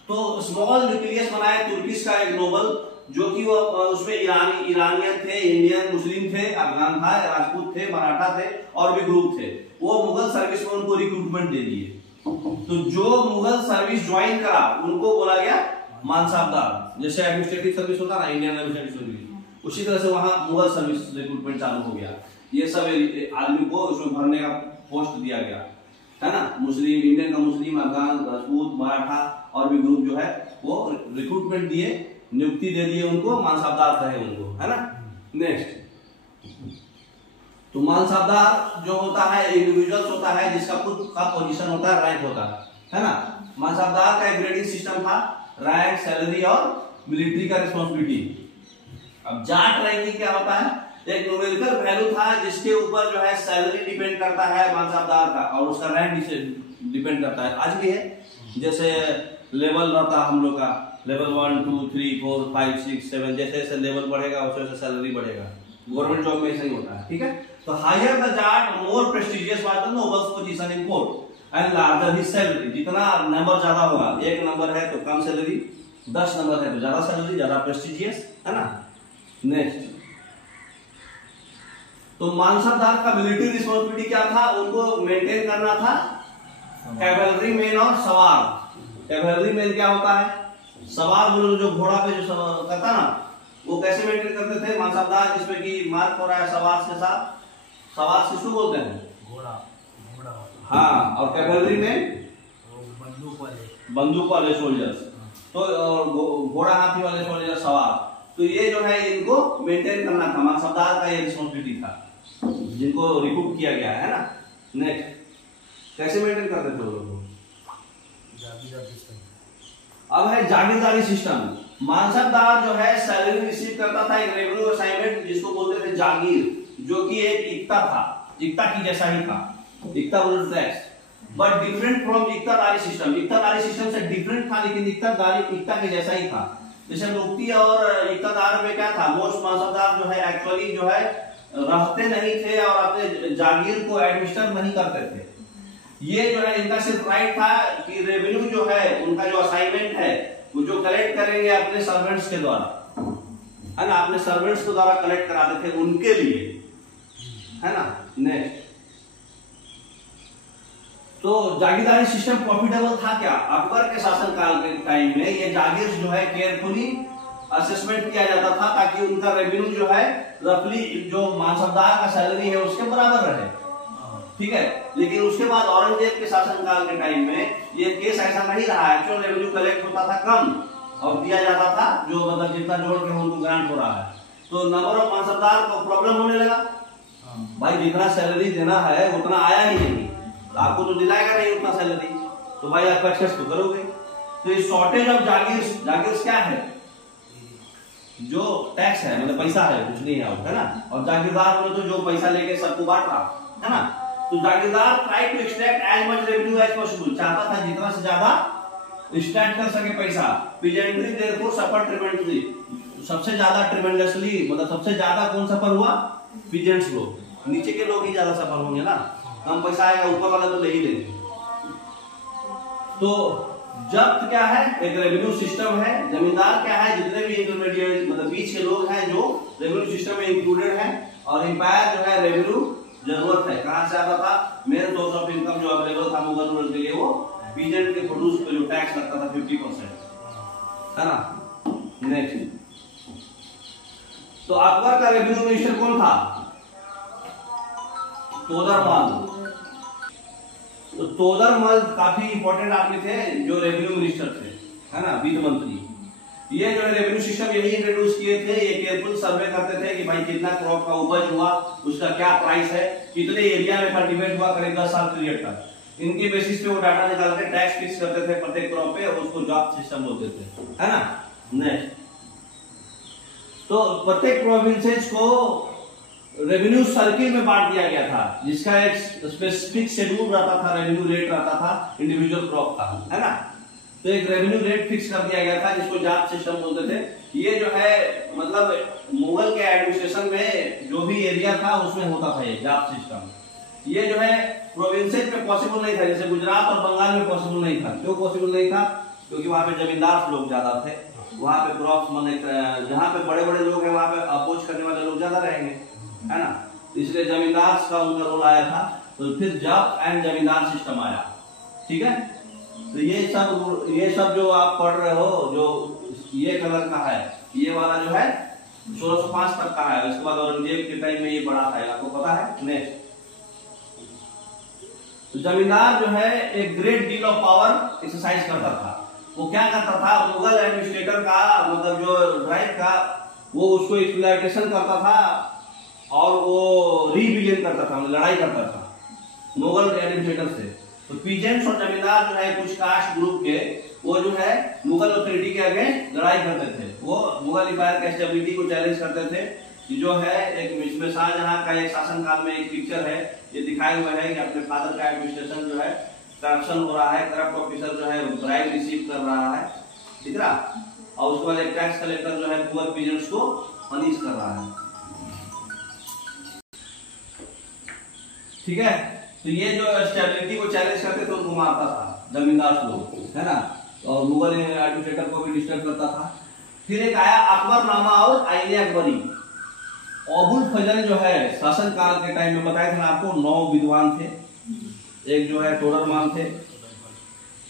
तो स्मॉल न्यूक्लियस बनाए तुर्किश का एक नोबल, जो कि वो उसमें ईरानियन थे, इंडियन मुस्लिम थे, अफगान था, राजपूत थे, मराठा थे और भी ग्रुप थे। वो मुगल सर्विस में उनको रिक्रूटमेंट दे दिए। तो जो मुगल सर्विस ज्वाइन करा उनको बोला गया मानसबदार। जैसे एडमिनिस्ट्रेटिव सर्विस होता ना, इंडियन एडमिनिस्ट्रेटिव सर्विस, उसी तरह से वहां मुगल सर्विस रिक्रूटमेंट चालू हो गया। ये सब आदमी को उसमें भरने का पोस्ट दिया गया, है ना। मुस्लिम, इंडियन का मुस्लिम, अफगान, राजपूत, मराठा और भी ग्रुप जो है वो रिक्रूटमेंट दिए, नियुक्ति दे दिए उनको, मानसबदार कहे उनको, है ना। नेक्स्ट, तो मानसबदार जो होता है इंडिविजुअल्स होता है जिसका खुद का पोजीशन होता है, रैंक होता है ना। मानसबदार का एक ग्रेडिंग सिस्टम था, रैंक, सैलरी और मिलिट्री का रिस्पॉन्सिबिलिटी। अब जाट रैंकिंग क्या होता है? एक न्यूमेरिकल वैल्यू था जिसके ऊपर जो है सैलरी डिपेंड करता है मानसबदार का, और उसका रैंक से डिपेंड करता है। आज भी है, जैसे लेवल रहता है हम लोग का, लेवल 1 2 3 4 5 6 7, जैसे जैसे लेवल बढ़ेगा वैसे वैसे सैलरी बढ़ेगा, गवर्नमेंट जॉब में ऐसा ही होता है, ठीक है। तो higher the zat more prestigious was the nobles position in court and larger his salary. जितना नंबर ज्यादा होगा, 1 नंबर है तो कम सैलरी, 10 नंबर है तो ज्यादा सैलरी, ज्यादा प्रेस्टिजियस, है ना। नेक्स्ट, तो मानसबदार का मिलिट्री रिस्पॉन्सिबिलिटी क्या था, उनको मेंटेन करना था कैवलरी मैन और सवार। कैवलरी मैन क्या होता है, सवार जो घोड़ा पे जो करता ना, वो कैसे मेंटेन करते थे मानसबदार, जिसमें कि मार्क हो रहा है सवार के साथ। सवार किसको बोलते हैं, घोड़ा। हाँ, और कैवलरी में बंदूक वाले सोल्जर्स, तो घोड़ा हाथी वाले सोल्जर सवार। तो ये जो है इनको मेंटेन करना था, मानसबदार का ये रिस्पॉन्सिबिलिटी था, जिनको रिक्रूट किया गया है ना। नेक्स्ट, कैसे मेंटेन करते थे वो लोग, अब है जागीरदारी सिस्टम। मानसबदार जो है सैलरी रिसीव करता था, एक रेवेन्यू असाइनमेंट जिसको बोलते थे जागीर, जो कि एक इक्ता था, इक्ता की जैसा ही था, iqta tax, but different from iqtadari system. Iqtadari system से डिफरेंट था, लेकिन इक्ता के जैसा ही था। जैसे मुफ्ती और इक्तादार में क्या था, मोस्ट मानसबदार जो है एक्चुअली जो है रहते नहीं थे और अपने जागीर को एडमिनिस्टर नहीं करते थे। ये जो है इनका सिर्फ राइट था कि रेवेन्यू जो है उनका जो असाइनमेंट है वो जो कलेक्ट करेंगे अपने सर्वेंट्स के द्वारा, है ना, अपने सर्वेंट्स के द्वारा कलेक्ट कराते थे उनके लिए, है ना। नेक्स्ट, तो जागीरदारी सिस्टम प्रॉफिटेबल था क्या, अकबर के शासनकाल के टाइम में ये जागीर जो है केयरफुली असेसमेंट किया जाता था, ताकि उनका रेवेन्यू जो है रफली जो मानसबदार का सैलरी है उसके बराबर रहे, ठीक है। लेकिन उसके बाद औरंगजेब के शासनकाल के टाइम में ये केस ऐसा नहीं रहा, एक्चुअल रेवेन्यू कलेक्ट होता था कम और दिया जाता था जो मतलब जितना जोड़ के उनको ग्रांट हो रहा है, तो नंबर ऑफ मानसबदार को प्रॉब्लम होने लगा। भाई जितना सैलरी देना है उतना आया ही नहीं, तो आपको तो दिलाएगा नहीं उतना सैलरी, तो भाई आप कच तो करोगे। तो ये शॉर्टेज ऑफ जागीर क्या है, जो टैक्स है, मतलब पैसा है, कुछ नहीं है ना। और जागीरदार बोले तो जो पैसा लेके सबको बांट रहा है ना। तो jagirdar try to extract as much revenue as possible, चाहता था जितना से ज्यादा एक्सट्रैक्ट कर सके पैसा। पीजेंट्री देयरफॉर सफर ट्रेमेंडसली, सबसे ज्यादा ट्रेमेंडसली मतलब सबसे ज्यादा कौन सफर हुआ, पीजेंट्स लोग, नीचे के लोग ही ज्यादा सफर होंगे ना, कम पैसा आएगा, ऊपर वाला तो ले ही लेंगे। तो जब्त क्या है, एक रेवेन्यू सिस्टम है। जमींदार क्या है, जितने भी इंटरमीडिएट मतलब बीच के लोग हैं जो रेवेन्यू सिस्टम में इंक्लूडेड है। और एम्पायर जो है रेवेन्यू जरूरत है, कहां से आता था, मेन सोर्स ऑफ इनकम जो अवेलेबल था मुगल रूलर के लिए वो पीजेंट के प्रोड्यूस पे जो टैक्स लगता था 50%, है ना। नेक्स्ट, तो अकबर का रेवेन्यू मिनिस्टर कौन था, तोदरमल। तो तोदरमल काफी इंपॉर्टेंट आदमी थे जो रेवेन्यू मिनिस्टर थे, है ना, वित्त मंत्री। ये जो है रेवेन्यू सिस्टम यही इंट्रोड्यूस किए थे। ये केयरफुल सर्वे करते थे कि भाई कितना क्रॉप का उपज हुआ, उसका क्या प्राइस है, कितने एरिया में कल्टीवेट हुआ, करीब 10 साल पीरियड तक। इनके बेसिस पे वो डाटा निकाल के टैक्स फिक्स करते थे प्रत्येक क्रॉप पे, और उसको जॉब सिस्टम बोलते थे, है ना। नेक्स्ट, तो प्रत्येक प्रोविंसेस को रेवेन्यू सर्किल में बांट दिया गया था, जिसका एक स्पेसिफिक शेड्यूल रहता था, रेवेन्यू रेट रहता था इंडिविजुअल क्रॉप का, है ना। तो एक रेवेन्यू रेट फिक्स कर दिया गया था जिसको जाप सिस्टम बोलते थे। ये जो है मतलब मुगल के एडमिनिस्ट्रेशन में जो भी एरिया था उसमें होता था ये जाप सिस्टम। ये जो है प्रोविंसेस में पॉसिबल नहीं था, जैसे गुजरात और बंगाल में पॉसिबल नहीं था। क्यों पॉसिबल नहीं था, क्योंकि वहां पे जमींदार लोग ज्यादा थे, वहां पे क्रॉप्स माने जहाँ पे बड़े बड़े लोग हैं वहां पे अपोज करने वाले लोग ज्यादा रहेंगे, है ना। इसलिए जमींदार का उनका रोल आया था। तो फिर जाप एंड जमींदार सिस्टम आया, ठीक है। तो ये सब जो आप पढ़ रहे हो, जो ये कलर का है, ये वाला जो है 1605 तक का है। उसके बाद औरंगजेब के टाइम में ये बड़ा था, आपको पता है। नेक्स्ट, तो जमींदार जो है एक great deal of power exercise करता था। वो क्या करता था, मुगल एडमिनिस्ट्रेटर का मतलब जो ड्राइव का, वो उसको एक्सप्लॉयटेशन करता था और वो रीबिलियन करता था, लड़ाई करता था मुगल एडमिनिस्ट्रेटर से। तो पीजेंट्स और जमींदार जो है कुछ कास्ट ग्रुप के, वो जो है मुगल अथॉरिटी के अगेंस्ट लड़ाई करते थे। वो मुगल एम्पायर के स्टेबिलिटी को चैलेंज करते थे। कि जो है एक इसमें शाहजहां का एक शासन काल में एक पिक्चर है, ये दिखाए हुए है कि अपने फादर का एडमिनिस्ट्रेशन जो है करप्शन हो रहा है, करप्ट ऑफिसर जो है ब्राइब रिसीव कर रहा है, दिख रहा। और उसके बाद एक टैक्स कलेक्टर जो है पुअर पीजेंट्स को पनिश कर रहा है। ठीक है। तो ये जो स्टेबिलिटी को चैलेंज करते थे उनको मारता था जमींदार लोग, है ना, और मुगल एडमिनिस्ट्रेटर को भी डिस्टर्ब करता था। फिर एक आया अकबरनामा और आईने अकबरी। अबुल फजल जो है शासन काल के टाइम में बताया था ना आपको 9 विद्वान थे। एक जो है टोडरमान थे।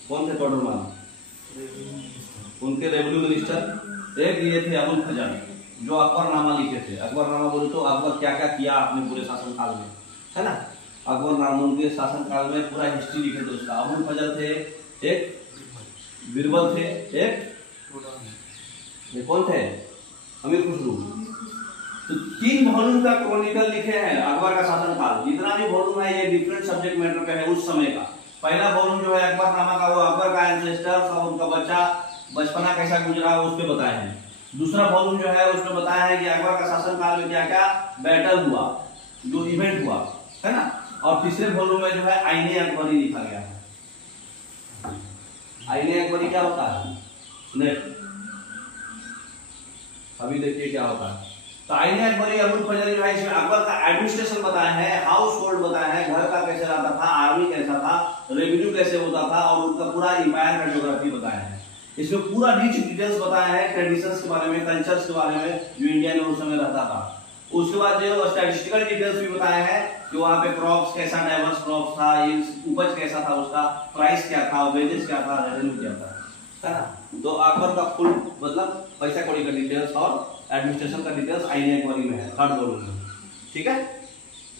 कौन थे टोडरमान? उनके रेवेन्यू मिनिस्टर। एक ये थे अबुल फजल जो अकबरनामा लिखे थे। अकबरनामा बोले तो अकबर क्या क्या किया अपने पूरे शासन काल में, है ना। अकबरनामा उनके शासन काल में पूरा हिस्ट्री लिखे थे उसका। अबुल फजल थे, एक बीरबल थे, एक कौन थे? अमीर खुसरो। तो 3 वॉल्यूम का क्रॉनिकल लिखे हैं अकबर का शासन काल। जितना भी वॉल्यूम है ये डिफरेंट सब्जेक्ट मैटर पे है उस समय का। पहला वॉल्यूम जो है अकबरनामा का, वो अकबर का एंसेस्टर्स और उनका बच्चा बचपना कैसा गुजरा उस पे बताए हैं। दूसरा वॉल्यूम जो है उसमें बताया है कि अकबर का शासन काल में क्या क्या बैटल हुआ, जो इवेंट हुआ, है ना। और तीसरे वॉल्यूम में जो है आईने अकबरी लिखा गया है। आईने अकबरी क्या होता है? नेट अभी देखिए क्या होता है। तो आईने अकबरी अबुल फजल जो है इसमें अकबर का एडमिनिस्ट्रेशन बताया है, हाउस होल्ड बताया है, घर का कैसे रहता था, आर्मी कैसा था, रेवेन्यू कैसे होता था, और उनका पूरा एम्पायर का ज्योग्राफी बताया है। इसमें पूरा रिच डिटेल्स बताया है, ट्रेडिशंस के बारे में, कल्चर्स के बारे में जो इंडिया में उस समय रहता था। उसके बाद जो स्टैटिस्टिकल डिटेल्स भी बताया है कि वहाँ पे क्रॉप्स कैसा, डाइवर्स क्रॉप्स था, उपज कैसा था, उसका प्राइस क्या था, वेजेस क्या था, रेवेन्यू क्या था, है ना। तो अकबर का फुल मतलब पैसा कौड़ी का डिटेल्स और एडमिनिस्ट्रेशन का डिटेल्स आईने अकबरी में है, 3rd वॉल्यूम में, ठीक है।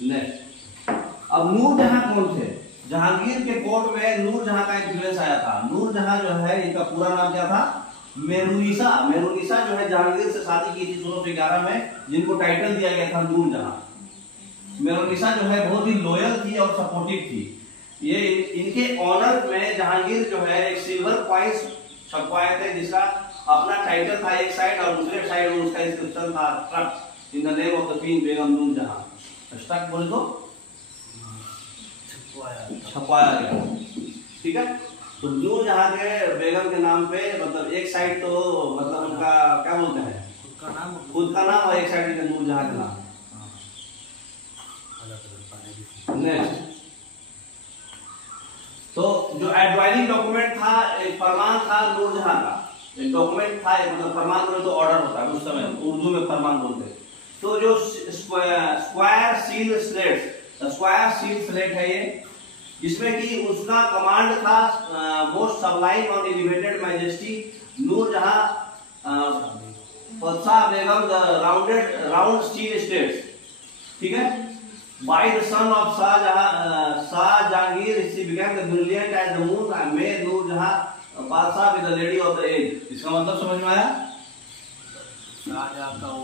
नेक्स्ट, अब नूरजहां कौन थे? जहांगीर के कोर्ट में नूरजहां का इन्फ्लुएंस आया था। नूरजहां जो है इनका पूरा नाम क्या था? मेहरुनिसा। मेहरुनिसा जो है जहांगीर से शादी की थी 1611 में, जिनको टाइटल दिया गया था नूरजहां। मेहरुनिसा जो है बहुत ही लॉयल थी और सपोर्टिव थी। ये इनके ऑनर में जहांगीर जो है एक सिल्वर कॉइंस छपवाए थे जिसका अपना टाइटल था एक साइड, और दूसरे साइड में उसका इंस्क्रिप्शन था struck in the name of the queen Begum Nur Jahan. Struck बोले तो छपवाया गया, ठीक है। तो नूरजहां के बेगम के नाम पे मतलब एक साइड तो मतलब उनका क्या बोलते हैं, खुद का नाम और एक साइड नूरजहां का नाम। नेक्स्ट, तो जो एडवाइजिंग डॉक्यूमेंट था, एक फरमान था नूरजहां का, एक डॉक्यूमेंट था, एक मतलब फरमान बोले तो ऑर्डर होता है उस समय, उर्दू में फरमान बोलते हैं। तो जो स्क्वायर सील स्लेट है ये, जिसमें कि उसका कमांड था मोस्ट सबलाइम और एलिवेटेड मैजेस्टी नूरजहां फतह बेगम द राउंड स्टील स्टेट्स, ठीक है। By the son of Shah Jahangir, she became the brilliant as the moon and made Noorjahan Pasha with the lady of the age। इसका मतलब समझ में आया? शाहजहां का वो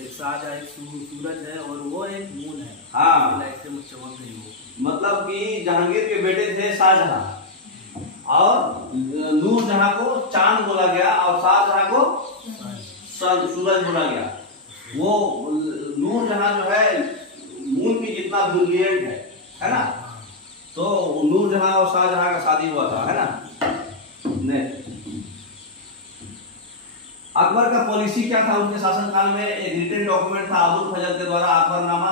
एक शाहजहां एक सूरज है और वो एक मून है। हाँ, लाइट से मुझे चमक गई वो। मतलब कि जहांगीर के बेटे थे शाहजहां, और नूरजहां को चांद बोला गया और शाहजहां को सूरज बोला गया। वो नूरजहां जो है मून की जितना ब्रिलियंट है ना। तो नूरजहां और शाहजहां का शादी हुआ था, है ना। अकबर का पॉलिसी क्या था उनके शासनकाल में? एक रिटन डॉक्यूमेंट था अबुल फजल के द्वारा, अकबरनामा,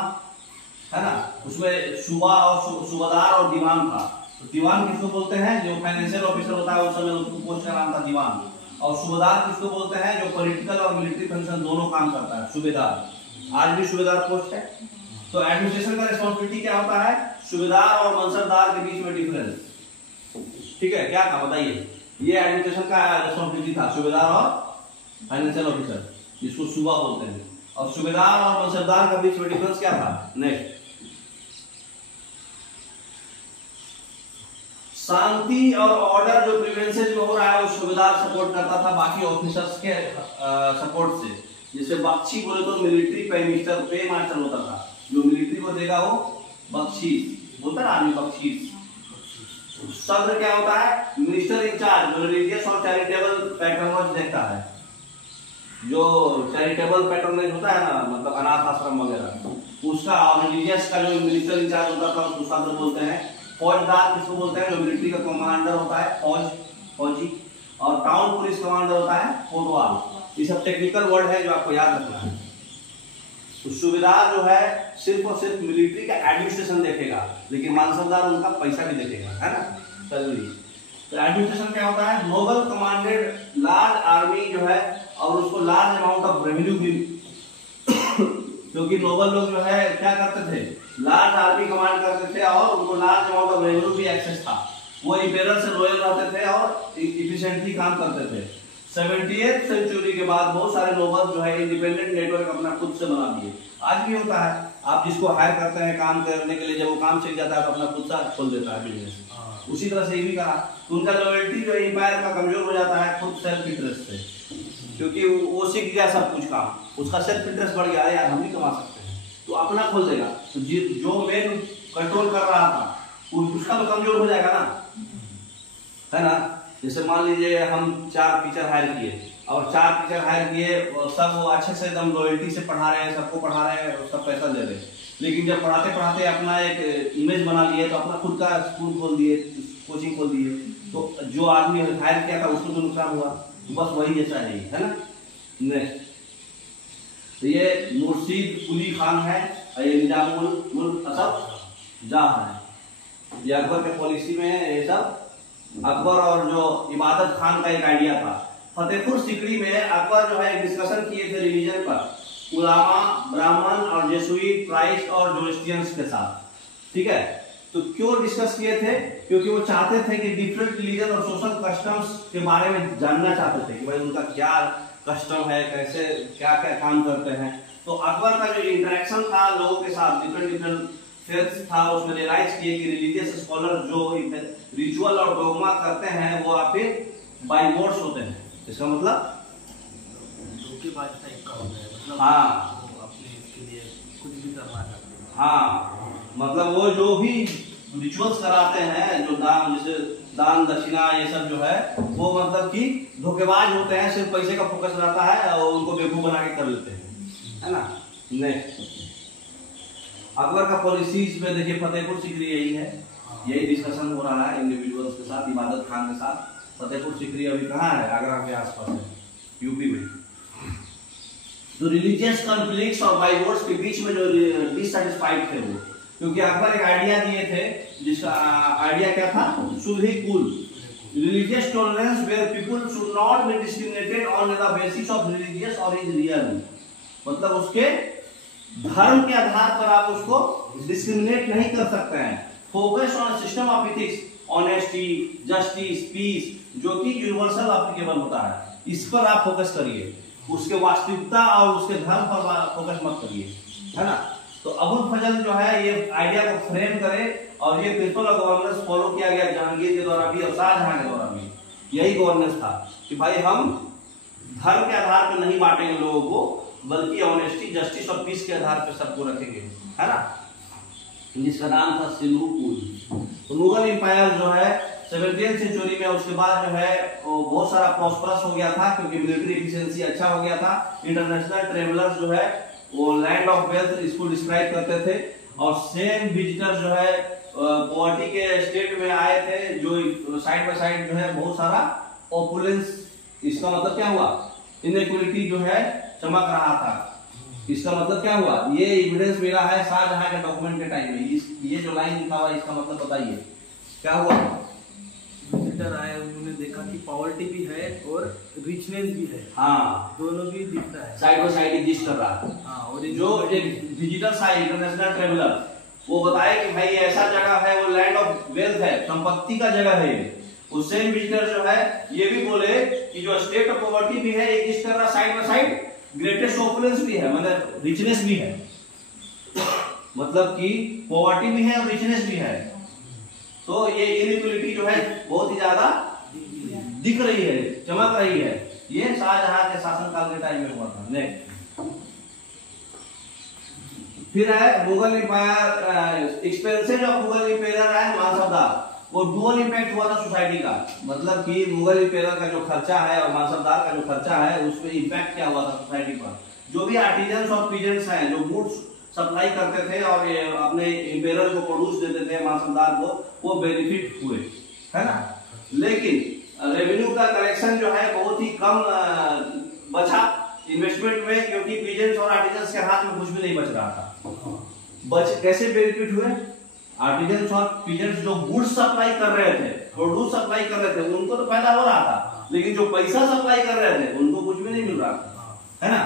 है ना। उसमें सूबा और सूबादार और दीवान था। तो दीवान किसको बोलते हैं? जो फाइनेंशियल ऑफिसर होता है उस समय उसको पोस्ट का नाम था दीवान। और सूबेदार किसको बोलते हैं? जो पॉलिटिकल और मिलिट्री फंक्शन दोनों काम करता है, सूबेदार। आज भी सूबेदार पोस्ट है। तो एडमिनिस्ट्रेशन का रिस्पांसिबिलिटी क्या होता है? सूबेदार और मनसबदार के बीच में डिफरेंस, ठीक है, क्या था बताइए? ये एडमिनिस्ट्रेशन का रिस्पांसिबिलिटी था, सूबेदार और फाइनेंशियल ऑफिसर, जिसको सूबा बोलते हैं। और सूबेदार और मनसबदार के बीच में डिफरेंस क्या था? नेक्स्ट, शांति और ऑर्डर जो प्रिवेंसेज में हो रहा है वो सूबेदार सपोर्ट करता था बाकी ऑफिसर्स के सपोर्ट से। जैसे बख्शी बोले तो मिलिट्री पे मास्टर होता था, जो मिलिट्री को देगा वो बख्शीश बोलता ना, आदमी बख्शीश। सदर क्या होता है? मिनिस्टर इंचार्ज, जो रिलीजियस और चैरिटेबल पैटर्नेज देखता है। जो चैरिटेबल पैटर्नेज होता है ना, मतलब अनाथ आश्रम वगैरह, उसका और रिलीजियस का जो मिनिस्टर इंचार्ज होता था उसको सदर बोलते हैं। फौजदार किसको बोलते हैं? जो मिलिट्री का कमांडर होता है, फौजी। और टाउन पुलिस कमांडर होता है कोतवाल। ये सब टेक्निकल वर्ड है जो आपको याद रखना है। तो सूबेदार जो है सिर्फ और सिर्फ मिलिट्री का एडमिनिस्ट्रेशन देखेगा, लेकिन मानसबदार उनका पैसा भी देखेगा, है ना। चलिए, तो एडमिनिस्ट्रेशन क्या होता है, नोबल कमांडेड लार्ज आर्मी जो है, और उसको लार्ज अमाउंट ऑफ रेवेन्यू भी क्योंकि नोबल लोग जो है क्या करते थे, लार्ज आर्मी कमांड करते थे और उनको लार्ज अमाउंट ऑफ रेवेन्यू भी एक्सेस था। वो इंपेरर से लॉयल रहते थे और इफिशिएंटली काम करते थे। 70th सेंचुरी के बाद बहुत सारे नोबल जो है इंडिपेंडेंट नेटवर्क अपना खुद से बना दिए। आज भी होता है, आप जिसको हायर करते हैं काम करने के लिए, जब वो काम सीख जाता है तो अपना खुद सा खोल देता है बिजनेस। उसी तरह से ये भी कहा, तो उनका लॉयल्टी जो एम्पायर का कमजोर हो जाता है खुद सेल्फ इंटरेस्ट से, क्योंकि वो सीख गया सब कुछ काम, उसका सेल्फ इंटरेस्ट बढ़ गया, यार हम भी कमा सकते हैं, तो अपना खोल देगा। तो जो मेन कंट्रोल कर रहा था उसका तो कमजोर हो जाएगा ना, है ना। जैसे मान लीजिए हम 4 टीचर हायर किए और 4 टीचर हायर किए, सब वो अच्छे से एकदम लॉयल्टी से पढ़ा रहे हैं, सबको पढ़ा रहे हैं, उसका पैसा ले रहे हैं, लेकिन जब पढ़ाते पढ़ाते अपना एक इमेज बना लिए तो अपना खुद का स्कूल खोल दिए, कोचिंग खोल दिए, तो जो आदमी हायर किया था उसको तो नुकसान हुआ। बस वही जैसा है ना। नेक्स्ट, तो ये मुर्शीद कुली खान है, ये निजामुल मुल्क असफ जाह है, ये अकबर के पॉलिसी में है ये सब। अकबर और जो इबादत खान का एक आइडिया था। फतेहपुर सिकरी में अकबर जो है डिस्कशन किए थे रिलीजन पर, उलामा, ब्राह्मण और जेसुइट, क्राइस्ट और जोरिस्टियंस के साथ, ठीक है। तो क्यों डिस्कस किए थे, क्योंकि वो चाहते थे कि डिफरेंट रिलीजन और सोशल कस्टम्स के बारे में जानना चाहते थे कि भाई उनका क्या कस्टम है, कैसे क्या क्या काम करते हैं। तो अकबर का जो इंटरेक्शन था लोगों के साथ, डिफरेंट फेथ्स था, उसमें रियलाइज किए कि रिलीजियस स्कॉलर जो रिचुअल और डोगमा करते हैं वो आपके बाय वर्ड्स होते हैं। इसका मतलब टाइप का होता है, मतलब हाँ, वो अपने इसके लिए कुछ भी करना चाहते हैं। हाँ, मतलब वो जो भी रिचुअल्स कराते हैं, जो दान, जैसे दान दक्षिणा ये सब जो है, वो मतलब कि धोखेबाज होते हैं, सिर्फ पैसे का फोकस रहता है और उनको बेवकूफ बना के कर लेते हैं, है ना। नेक्स्ट, अकबर का पॉलिसीज में देखिए फतेहपुर सिकरी यही है, यही डिस्कशन हो रहा है इंडिविजुअल्स के साथ, इबादत खान के साथ। फतेहपुर सिकरी अभी कहाँ है, आगरा के आसपास है, यूपी में। तो रिलीजियस कॉन्फ्लिक्ट्स और बाय वर्ड्स के बीच में जो डिससैटिस्फाइड थे वो, क्योंकि अकबर एक आइडिया दिए थे, जिसका आइडिया क्या था, sulhi kul, religious tolerance where people should not be discriminated on the basis of religious और रियल, मतलब उसके धर्म के आधार पर आप उसको डिस्क्रिमिनेट नहीं कर सकते हैं। Focus on system of ethics, honesty, justice, peace, जो कि यूनिवर्सल एप्लीकेबल होता है, इस पर आप फोकस करिए, उसके वास्तविकता और उसके धर्म पर फोकस मत करिए, है ना। तो अबुल फजल जो है ये आइडिया को फ्रेम करे, और ये प्रिंसिपल ऑफ गवर्नेंस फॉलो किया गया जहांगीर के द्वारा भी और शाहजहां के द्वारा भी। यही गवर्नेंस था कि भाई हम धर्म के आधार पर नहीं बांटेंगे लोगों को, बल्कि ऑनेस्टी, जस्टिस और पीस के आधार पर सबको रखेंगे, है ना। जिसका नाम था सिलूकुल। तो मुगल एम्पायर जो है 17th सेंचुरी में, उसके बाद जो है वो बहुत सारा प्रॉस्परस हो गया था, क्योंकि मिलिट्री एफिशिएंसी अच्छा हो गया था। इंटरनेशनल ट्रेवलर्स जो है वो लैंड ऑफ वेल्थ इसको डिस्क्राइब करते थे, और सेम विजिटर्स जो है पॉवर्टी के स्टेट में आए थे, जो साइड बाय साइड जो है बहुत सारा ऑपुलेंस। इसका मतलब क्या हुआ, इनइक्वालिटी जो है चमक रहा था। इसका मतलब क्या हुआ, ये एविडेंस मिला है शाहजहां के डॉक्यूमेंट के टाइम में। ये जो लाइन लिखा हुआ है इसका मतलब बताइए क्या हुआ। विजिटर आए, उन्होंने देखा कि पॉवर्टी भी है और रिचनेस भी है, हाँ, दोनों भी दिख रहा है, साइड बाय साइड एग्जिस्ट कर रहा है। हाँ, और जो एक विजिटर्स आए, इंटरनेशनल ट्रेवलर, वो बताए कि भाई ऐसा जगह है, वो लैंड ऑफ वेल्थ है, संपत्ति का जगह है ये। उस सेम विजिटर जो है ये भी बोले कि जो स्टेट ऑफ पॉवर्टी भी है एग्जिस्ट कर रहा, side by side greatest opulence भी है, मतलब रिचनेस भी है, मतलब कि पॉवर्टी भी है और रिचनेस भी है। तो ये इनइक्वालिटी जो है बहुत ही ज्यादा दिख रही है, चमक रही है। ये शाहजहां के शासनकाल के टाइम में हुआ था। नेक्स्ट, फिर है Mughal empire, expenses of Mughal empire है मानसबदार। वो डुअल इम्पैक्ट हुआ था सोसाइटी का, मतलब कि मुगल एम्पायर का जो खर्चा है और मानसबदार का जो खर्चा है, उसमें इम्पैक्ट क्या हुआ था सोसाइटी पर। जो भी आर्टिजन्स और पीजेंट्स हैं, जो गुड्स सप्लाई करते थे और अपने एम्पायर को प्रोड्यूस देते थे मानसबदार को, वो बेनिफिट हुए, है ना। लेकिन रेवेन्यू का कलेक्शन जो है बहुत ही कम बचा, इन्वेस्टमेंट में, क्योंकि पीजेंट्स और आर्टिजन्स के हाथ में कुछ भी नहीं बच रहा था। कैसे बेनिफिट हुए? आर्टिजन्स और पीजेंट्स जो गुड्स सप्लाई कर रहे थे, प्रोड्यूस सप्लाई कर रहे थे, उनको तो फायदा हो रहा था, लेकिन जो पैसा सप्लाई कर रहे थे उनको कुछ भी नहीं मिल रहा था, है ना।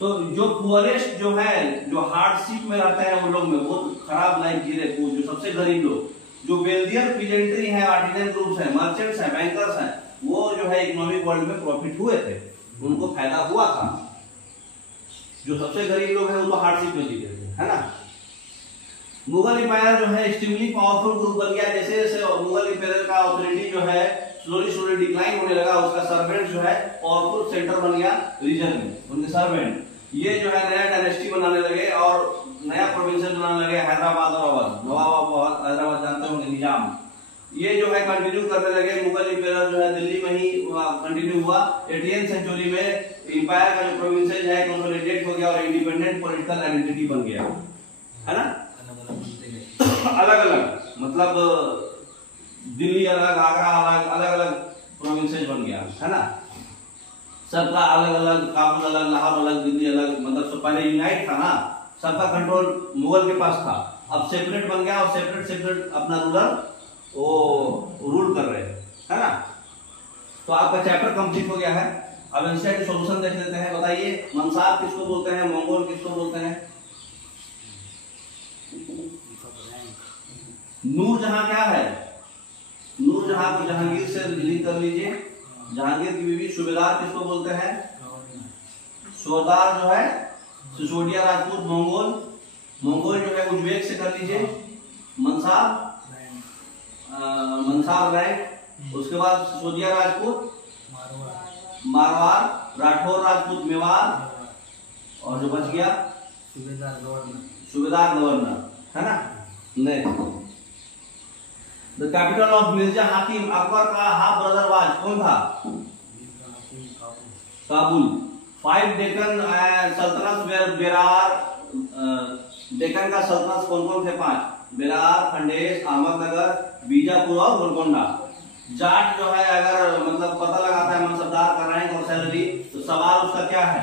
तो जो पुअरेस्ट जो है, जो हार्डशिप में रहते हैं, वो लोग में बहुत खराब लाइफ जी रहे, जो सबसे गरीब लोग, जो वेल्दियर पीजेंट्री है, आर्टिजन ग्रुप्स है, मर्चेंट्स है, बैंकर्स हैं, वो जो है इकोनॉमिक वर्ल्ड में प्रॉफिट हुए थे, उनको फायदा हुआ था। जो सबसे गरीब लोग हैं वो तो हार्डशिप में जीते थे, है ना। मुगल एम्पायर जो है एक्सट्रीमली पावरफुल ग्रुप बन गया। जैसे जैसे मुगल एम्पायर का ऑथोरिटी जो है स्लोली डिक्लाइन होने लगा, उसका सर्वेंट जो है पावरफुल सेंटर बन गया रीजन में, उनके सर्वेंट ये जो है नया डायनेस्टी बनाने लगे और नया प्रोविंस बनाने लगे, हैदराबाद और अवध। नवाब हैदराबाद जानते होंगे, निजाम, ये जो है कंटिन्यू करने लगे। मुगल एम्पायर जो है दिल्ली में ही कंटिन्यू हुआ। 18वीं सेंचुरी में एम्पायर का जो प्रोविंस है कंसोलिडेट हो गया और इंडिपेंडेंट पॉलिटिकल आइडेंटिटी बन गया, है ना। अलग अलग मतलब दिल्ली अलग, आगरा अलग, अलग अलग प्रोविंसेस बन गया, है ना। सबका अलग अलग, काबुल अलग, लाहौर अलग, दिल्ली अलग, मतलब सब पहले यूनाइट था ना, सबका कंट्रोल मुगल के पास था। अब सेपरेट बन गया और सेपरेट सेपरेट अपना रूलर वो रूल कर रहे हैं, है ना। तो आपका चैप्टर कंप्लीट हो गया है। अब इंस्टेंट सॉल्यूशन देख लेते हैं। बताइए मंसाब किसको बोलते हैं, मंगोल किसको बोलते हैं? नूरजहां क्या है? नूरजहां को जहांगीर से लिंक कर लीजिए। जहांगीर की बीवी। सूबेदार किसको बोलते हैं? सरदार जो है सिसोदिया राजपूत मंगोल। मंगोल जो है उज्बेक से कर लीजिए। मंसाब मंसाब रैंक। उसके बाद सिसोदिया राजपूत मारवाड़, राठौर राजपूत मेवाड़, और जो बच गया सूबेदार गवर्नर, है ना। Next, the capital of Mirza हाकिम अकबर का हाफ ब्रदर वाज कौन था? काबुल। 5 डेक्कन सल्तनत बेरार, डेक्कन का सल्तनत कौन कौन थे? 5, बेरार, खंडेश, अहमदनगर, बीजापुर और गोलकोंडा। जाट जो है अगर मतलब पता लगाता है मनसबदार का रैंक और सैलरी, तो सवाल उसका क्या है?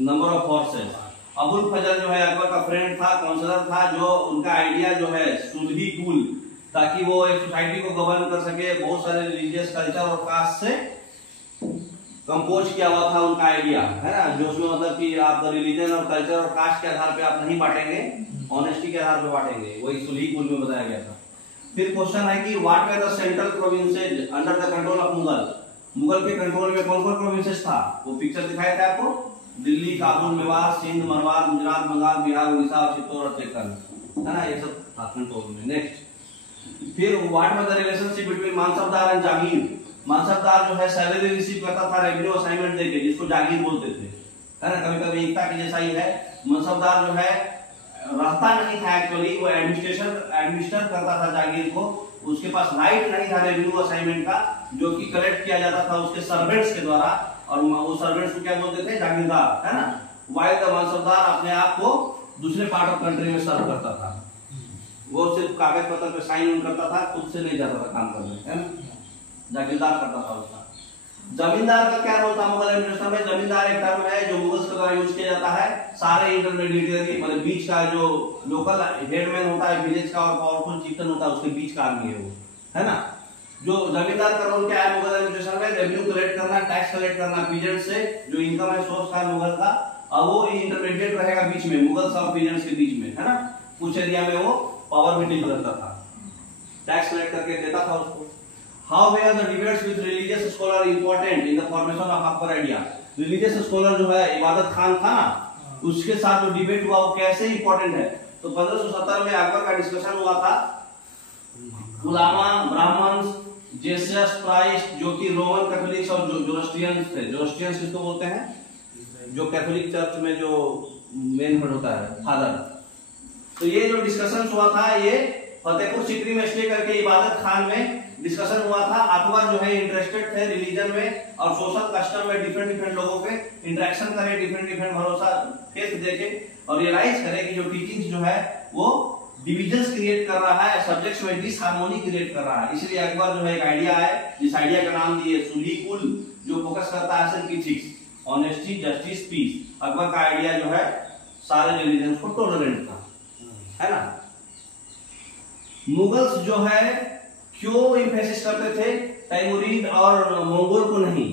Number of horses. Abul Fazl जो है अकबर का फ्रेंड था, काउंसलर था, जो उनका आइडिया जो है सुलही कुल, ताकि वो एक सोसाइटी को गवर्न कर सके, बहुत सारे रिलीजियस कल्चर और कास्ट से कंपोज किया हुआ था उनका आइडिया, है ना। जो उसमें मतलब कि आप रिलीजन और कल्चर और कास्ट के आधार पे आप नहीं बांटेंगे, ऑनेस्टी के आधार पे बांटेंगे, वही सुलही कुल में बताया गया था। फिर क्वेश्चन है कि what were the central provinces under the control of Mughal. Mughal के कंट्रोल में कौन कौन प्रोविंसेस था? वो पिक्चर दिखाए थे आपको, दिल्ली, काबुल, मेवाड़, सिंध, मरवाड़, गुजरात, बंगाल, बिहार, उड़ीसा, चित्तौड़ और डेक्कन, है ना। ये सब था कंट्रोल में। नेक्स्ट, फिर what was the relationship between mansabdar and jagir. Mansabdar जो है सैलरी रिसीव करता था रेवेन्यू असाइनमेंट देके, जिसको जागीर बोलते थे, है ना। कभी कभी एकता के जैसा ही है। मानसबदार जो है रहता नहीं था एक्चुअली, वो एडमिनिस्टर करता था जागीर को। उसके पास राइट नहीं था रेवेन्यू असाइनमेंट का, जो कि कलेक्ट किया जाता था उसके सर्वेंट्स के द्वारा, और वो सर्वेंट्स को क्या बोलते थे? जागीरदार, है ना। वाइल द मानसबदार अपने आप को दूसरे पार्ट ऑफ कंट्री में सर्व करता था। वो सिर्फ कागज पत्र पे साइन करता था, खुद से नहीं जाता था काम करने, है ना। जागीरदार करता था उसका। जमींदार का क्या रोल था मुगल एडमिनिस्ट्रेशन में? जमींदार एक टर्म है जो मुगल्स के द्वारा यूज किया जाता है सारे इंटरमीडिएटरी, मतलब बीच का जो लोकल हेडमैन होता है विलेज का और पावरफुल चीफ्टन होता है, उसके बीच का आदमी है वो, है ना। जो जमींदार का रोल क्या है मुगल एडमिनिस्ट्रेशन में? रेवेन्यू कलेक्ट करना, टैक्स कलेक्ट करना पीजेंट से, जो इनकम है सोर्स था मुगल का, और वो इंटरमीडिएट रहेगा बीच में, मुगल्स और पीजेंट्स के बीच में, है ना। कुछ एरिया में वो पावर मीटिंग करता था, टैक्स कलेक्ट करके देता था उसको। How were the debates with religious scholar important in the formation of Akbar idea? Religious scholar जो है इबादत खान था ना, उसके साथ जो डिबेट हुआ वो कैसे इंपॉर्टेंट है? तो 1570 में अकबर का डिस्कशन हुआ था। उलामा, ब्राह्मण्स, जेसस क्राइस्ट, जो कि रोमन कैथोलिक्स और जोरोस्ट्रियंस थे। जोरोस्ट्रियंस किसको बोलते हैं? जो कैथोलिक चर्च में जो मेन हेड होता है, फादर। तो ये जो डिस्कशन हुआ था, ये फतेहपुर सीकरी में स्टे करके इबादत खान में डिस्कशन हुआ था। अकबर जो है इंटरेस्टेड थे रिलीजन में और सोशल कस्टम में, डिफरेंट लोगों पे इंटरेक्शन करे, डिफरेंट भरोसा फेथ देके, और रियलाइज करे कि जो टीचिंग्स जो है वो डिविजन्स क्रिएट कर रहा है, सब्जेक्ट्स में डिसहार्मोनी क्रिएट कर रहा है। इसलिए अकबर जो है एक आइडिया है, जिस आइडिया का नाम दिए सुलही कुल, जो फोकस करता है सिर्फ ethics, honesty, justice, peace. Akbar का आइडिया जो है सारे रिलीजन को टॉलरेंट था, है ना। मुगल्स जो है क्यों इम्फेसिस करते थे तैमूरीद और मंगोल को नहीं।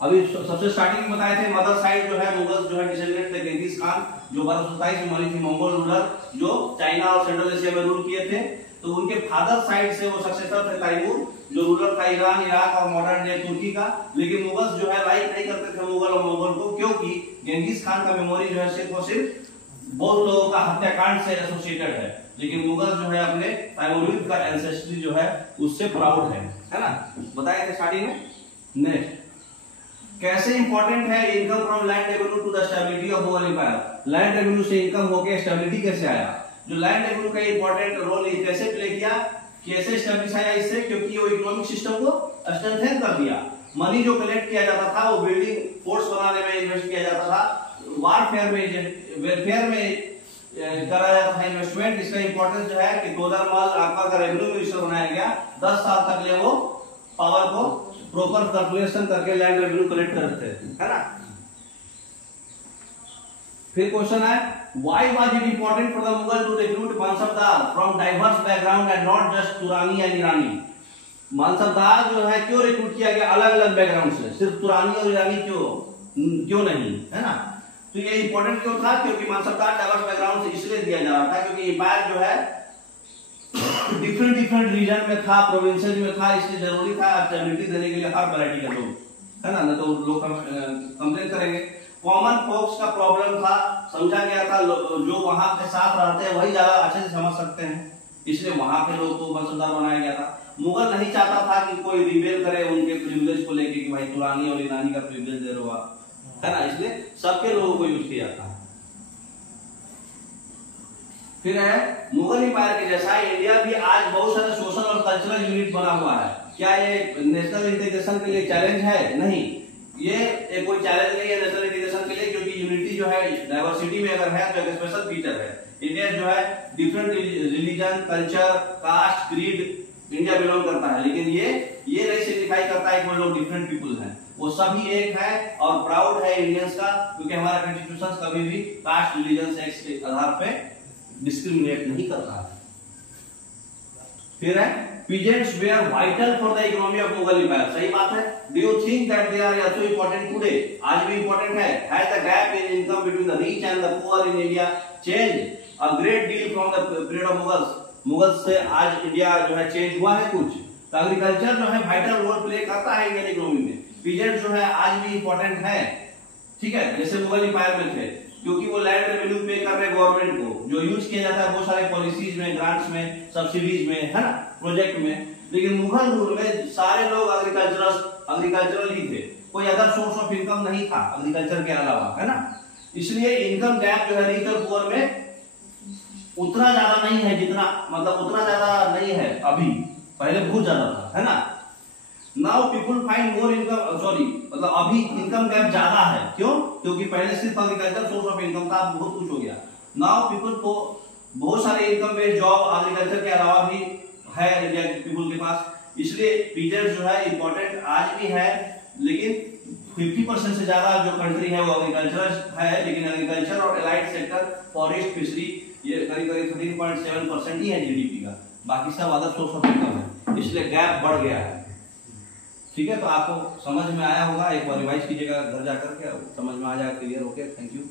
अभी सबसे स्टार्टिंग में बताए थे मदर साइड जो है मुगल्स जो है डिसेंडेंट थे गेंगिस खान, जो 1227 में मरी थी, मंगोल रूलर जो चाइना और सेंट्रल एशिया में रूल किए थे। तो उनके फादर साइड से वो सक्सेसर थे तैमूर, जो रूलर था ईरान, इराक और मॉडर्न डे तुर्की का। लेकिन मुगल्स जो है लाइक नहीं करते थे मुगल और मंगोल को, क्योंकि गेंगिस खान का मेमोरी जो है सिर्फ और सिर्फ बहुत लोगों का हत्याकांड से एसोसिएटेड है, लेकिन मुगल जो है अपने तैमूरिद का एंसेस्ट्री जो है उससे प्राउड है ना। बताए थे स्टार्टिंग में। नेक्स्ट, कैसे इंपॉर्टेंट है income from land revenue to the stability of Mughal empire. Land revenue से इनकम होके स्टेबिलिटी कैसे आया। जो लैंड रेवेन्यू का इंपॉर्टेंट रोल कैसे प्ले किया, कैसे स्टेब्लिश आया इससे, क्योंकि वो इकोनॉमिक सिस्टम को स्ट्रेंथन कर दिया। मनी जो कलेक्ट किया जाता था वो बिल्डिंग फोर्स बनाने में इन्वेस्ट किया जाता था, वारफेयर में, वेलफेयर में करा जाता था इन्वेस्टमेंट। इसका इंपॉर्टेंस जो है कि तोदरमल आपका का रेवेन्यू मिनिस्टर बनाया गया, 10 साल तक ले वो पावर को प्रॉपर कैलकुलेशन करके लैंड रेवेन्यू कलेक्ट करते थे, है ना। फिर क्वेश्चन है why was it important for the Mughal to recruit mansabdar from diverse background and not just Turani and Irani. Mansabdar जो है क्यों रिक्रूट किया गया अलग अलग बैकग्राउंड से, सिर्फ तुरानी और ईरानी क्यों नहीं, है ना। तो ये इंपॉर्टेंट क्यों था, क्योंकि मानसबदार डाइवर्स बैकग्राउंड से इसलिए दिया जा रहा था क्योंकि एम्पायर जो है डिफरेंट रीजन में था, प्रोविंसेस में था, इसलिए जरूरी था स्टेबिलिटी देने के लिए हर वैरायटी के लोग, है ना, नहीं तो लोग कंप्लेन करेंगे। कॉमन फोक्स का प्रॉब्लम था, समझा गया था, जो वहां के साथ रहते हैं वही ज्यादा अच्छे से समझ सकते हैं, इसलिए वहां के लोग को मानसबदार बनाया गया था। मुगल नहीं चाहता था कि कोई रिबेल करे उनके प्रिविलेज को लेके कि भाई तुरानी और ईरानी का प्रिविलेज दे रहे हो, है ना, इसलिए सबके लोगों को यूज किया था। फिर है मुगल एम्पायर के जैसा इंडिया भी आज बहुत सारे सोशल और कल्चरल यूनिट बना हुआ है। क्या ये नेशनल इंटीग्रेशन के लिए चैलेंज है? नहीं, ये कोई चैलेंज नहीं है नेशनल इंटीग्रेशन के लिए, क्योंकि यूनिटी जो है डाइवर्सिटी में अगर है तो एक स्पेशल फीचर है। इंडिया जो है different religion, culture, caste, creed India belong करता है, लेकिन ये नहीं सिग्निफाई करता है कि वो लोग डिफरेंट पीपुल हैं, वो सभी एक है और प्राउड है इंडियंस का, क्योंकि हमारा कॉन्स्टिट्यूशन कभी भी कास्ट, रिलीजन, सेक्स के आधार पे डिस्क्रिमिनेट नहीं करता है। फिर है peasants were vital for the economy of Mughal empire. सही बात है। Do you think that they are also important today? आज भी इंपॉर्टेंट है। Has the gap in income between the rich and the poor in India change a great deal from the period of Mughals. Mughals से आज इंडिया जो है चेंज हुआ है कुछ। तो एग्रीकल्चर जो है वाइटल रोल प्ले करता है इंडियन इकोनॉमी में। पीजेंट्स जो है आज भी इंपॉर्टेंट है, ठीक है, जैसे मुगल एम्पायर में थे, क्योंकि वो लैंड रेवेन्यू पे कर रहे गवर्नमेंट को, जो यूज किया जाता है बहुत सारे पॉलिसीज में, ग्रांट्स में, सब्सिडीज में, है ना, प्रोजेक्ट में। लेकिन मुगल रूल में सारे लोग एग्रीकल्चरल ही थे, कोई अदर सोर्स ऑफ इनकम नहीं था एग्रीकल्चर के अलावा, है ना। इसलिए इनकम गैप जो है रिच और पुअर में उतना ज्यादा नहीं है, जितना मतलब उतना ज्यादा नहीं है अभी, पहले बहुत ज्यादा था, है ना। Now people find more income, sorry मतलब अभी इनकम गैप ज्यादा है। क्यों? क्योंकि पहले सिर्फ एग्रीकल्चर सोर्स ऑफ इनकम था, बहुत कुछ हो गया। नाउ पीपल को बहुत सारे इनकम बेस्ड जॉब एग्रीकल्चर के अलावा भी है इंडिया के पीपल के पास, इसलिए पीजेंट्स जो है इंपॉर्टेंट आज भी है। लेकिन 50% से ज्यादा जो कंट्री है वो एग्रीकल्चर है, लेकिन एग्रीकल्चर और एलाइड सेक्टर, फॉरेस्ट, फिशरी, ये करीब 13.7% ही है जीडीपी का, बाकी सब अदर सोर्स ऑफ इनकम है, इसलिए गैप बढ़ गया है। ठीक है, तो आपको समझ में आया होगा, एक बार रिवाइज कीजिएगा घर जाकर के, समझ में आ जाएगा, क्लियर हो गया। Thank you.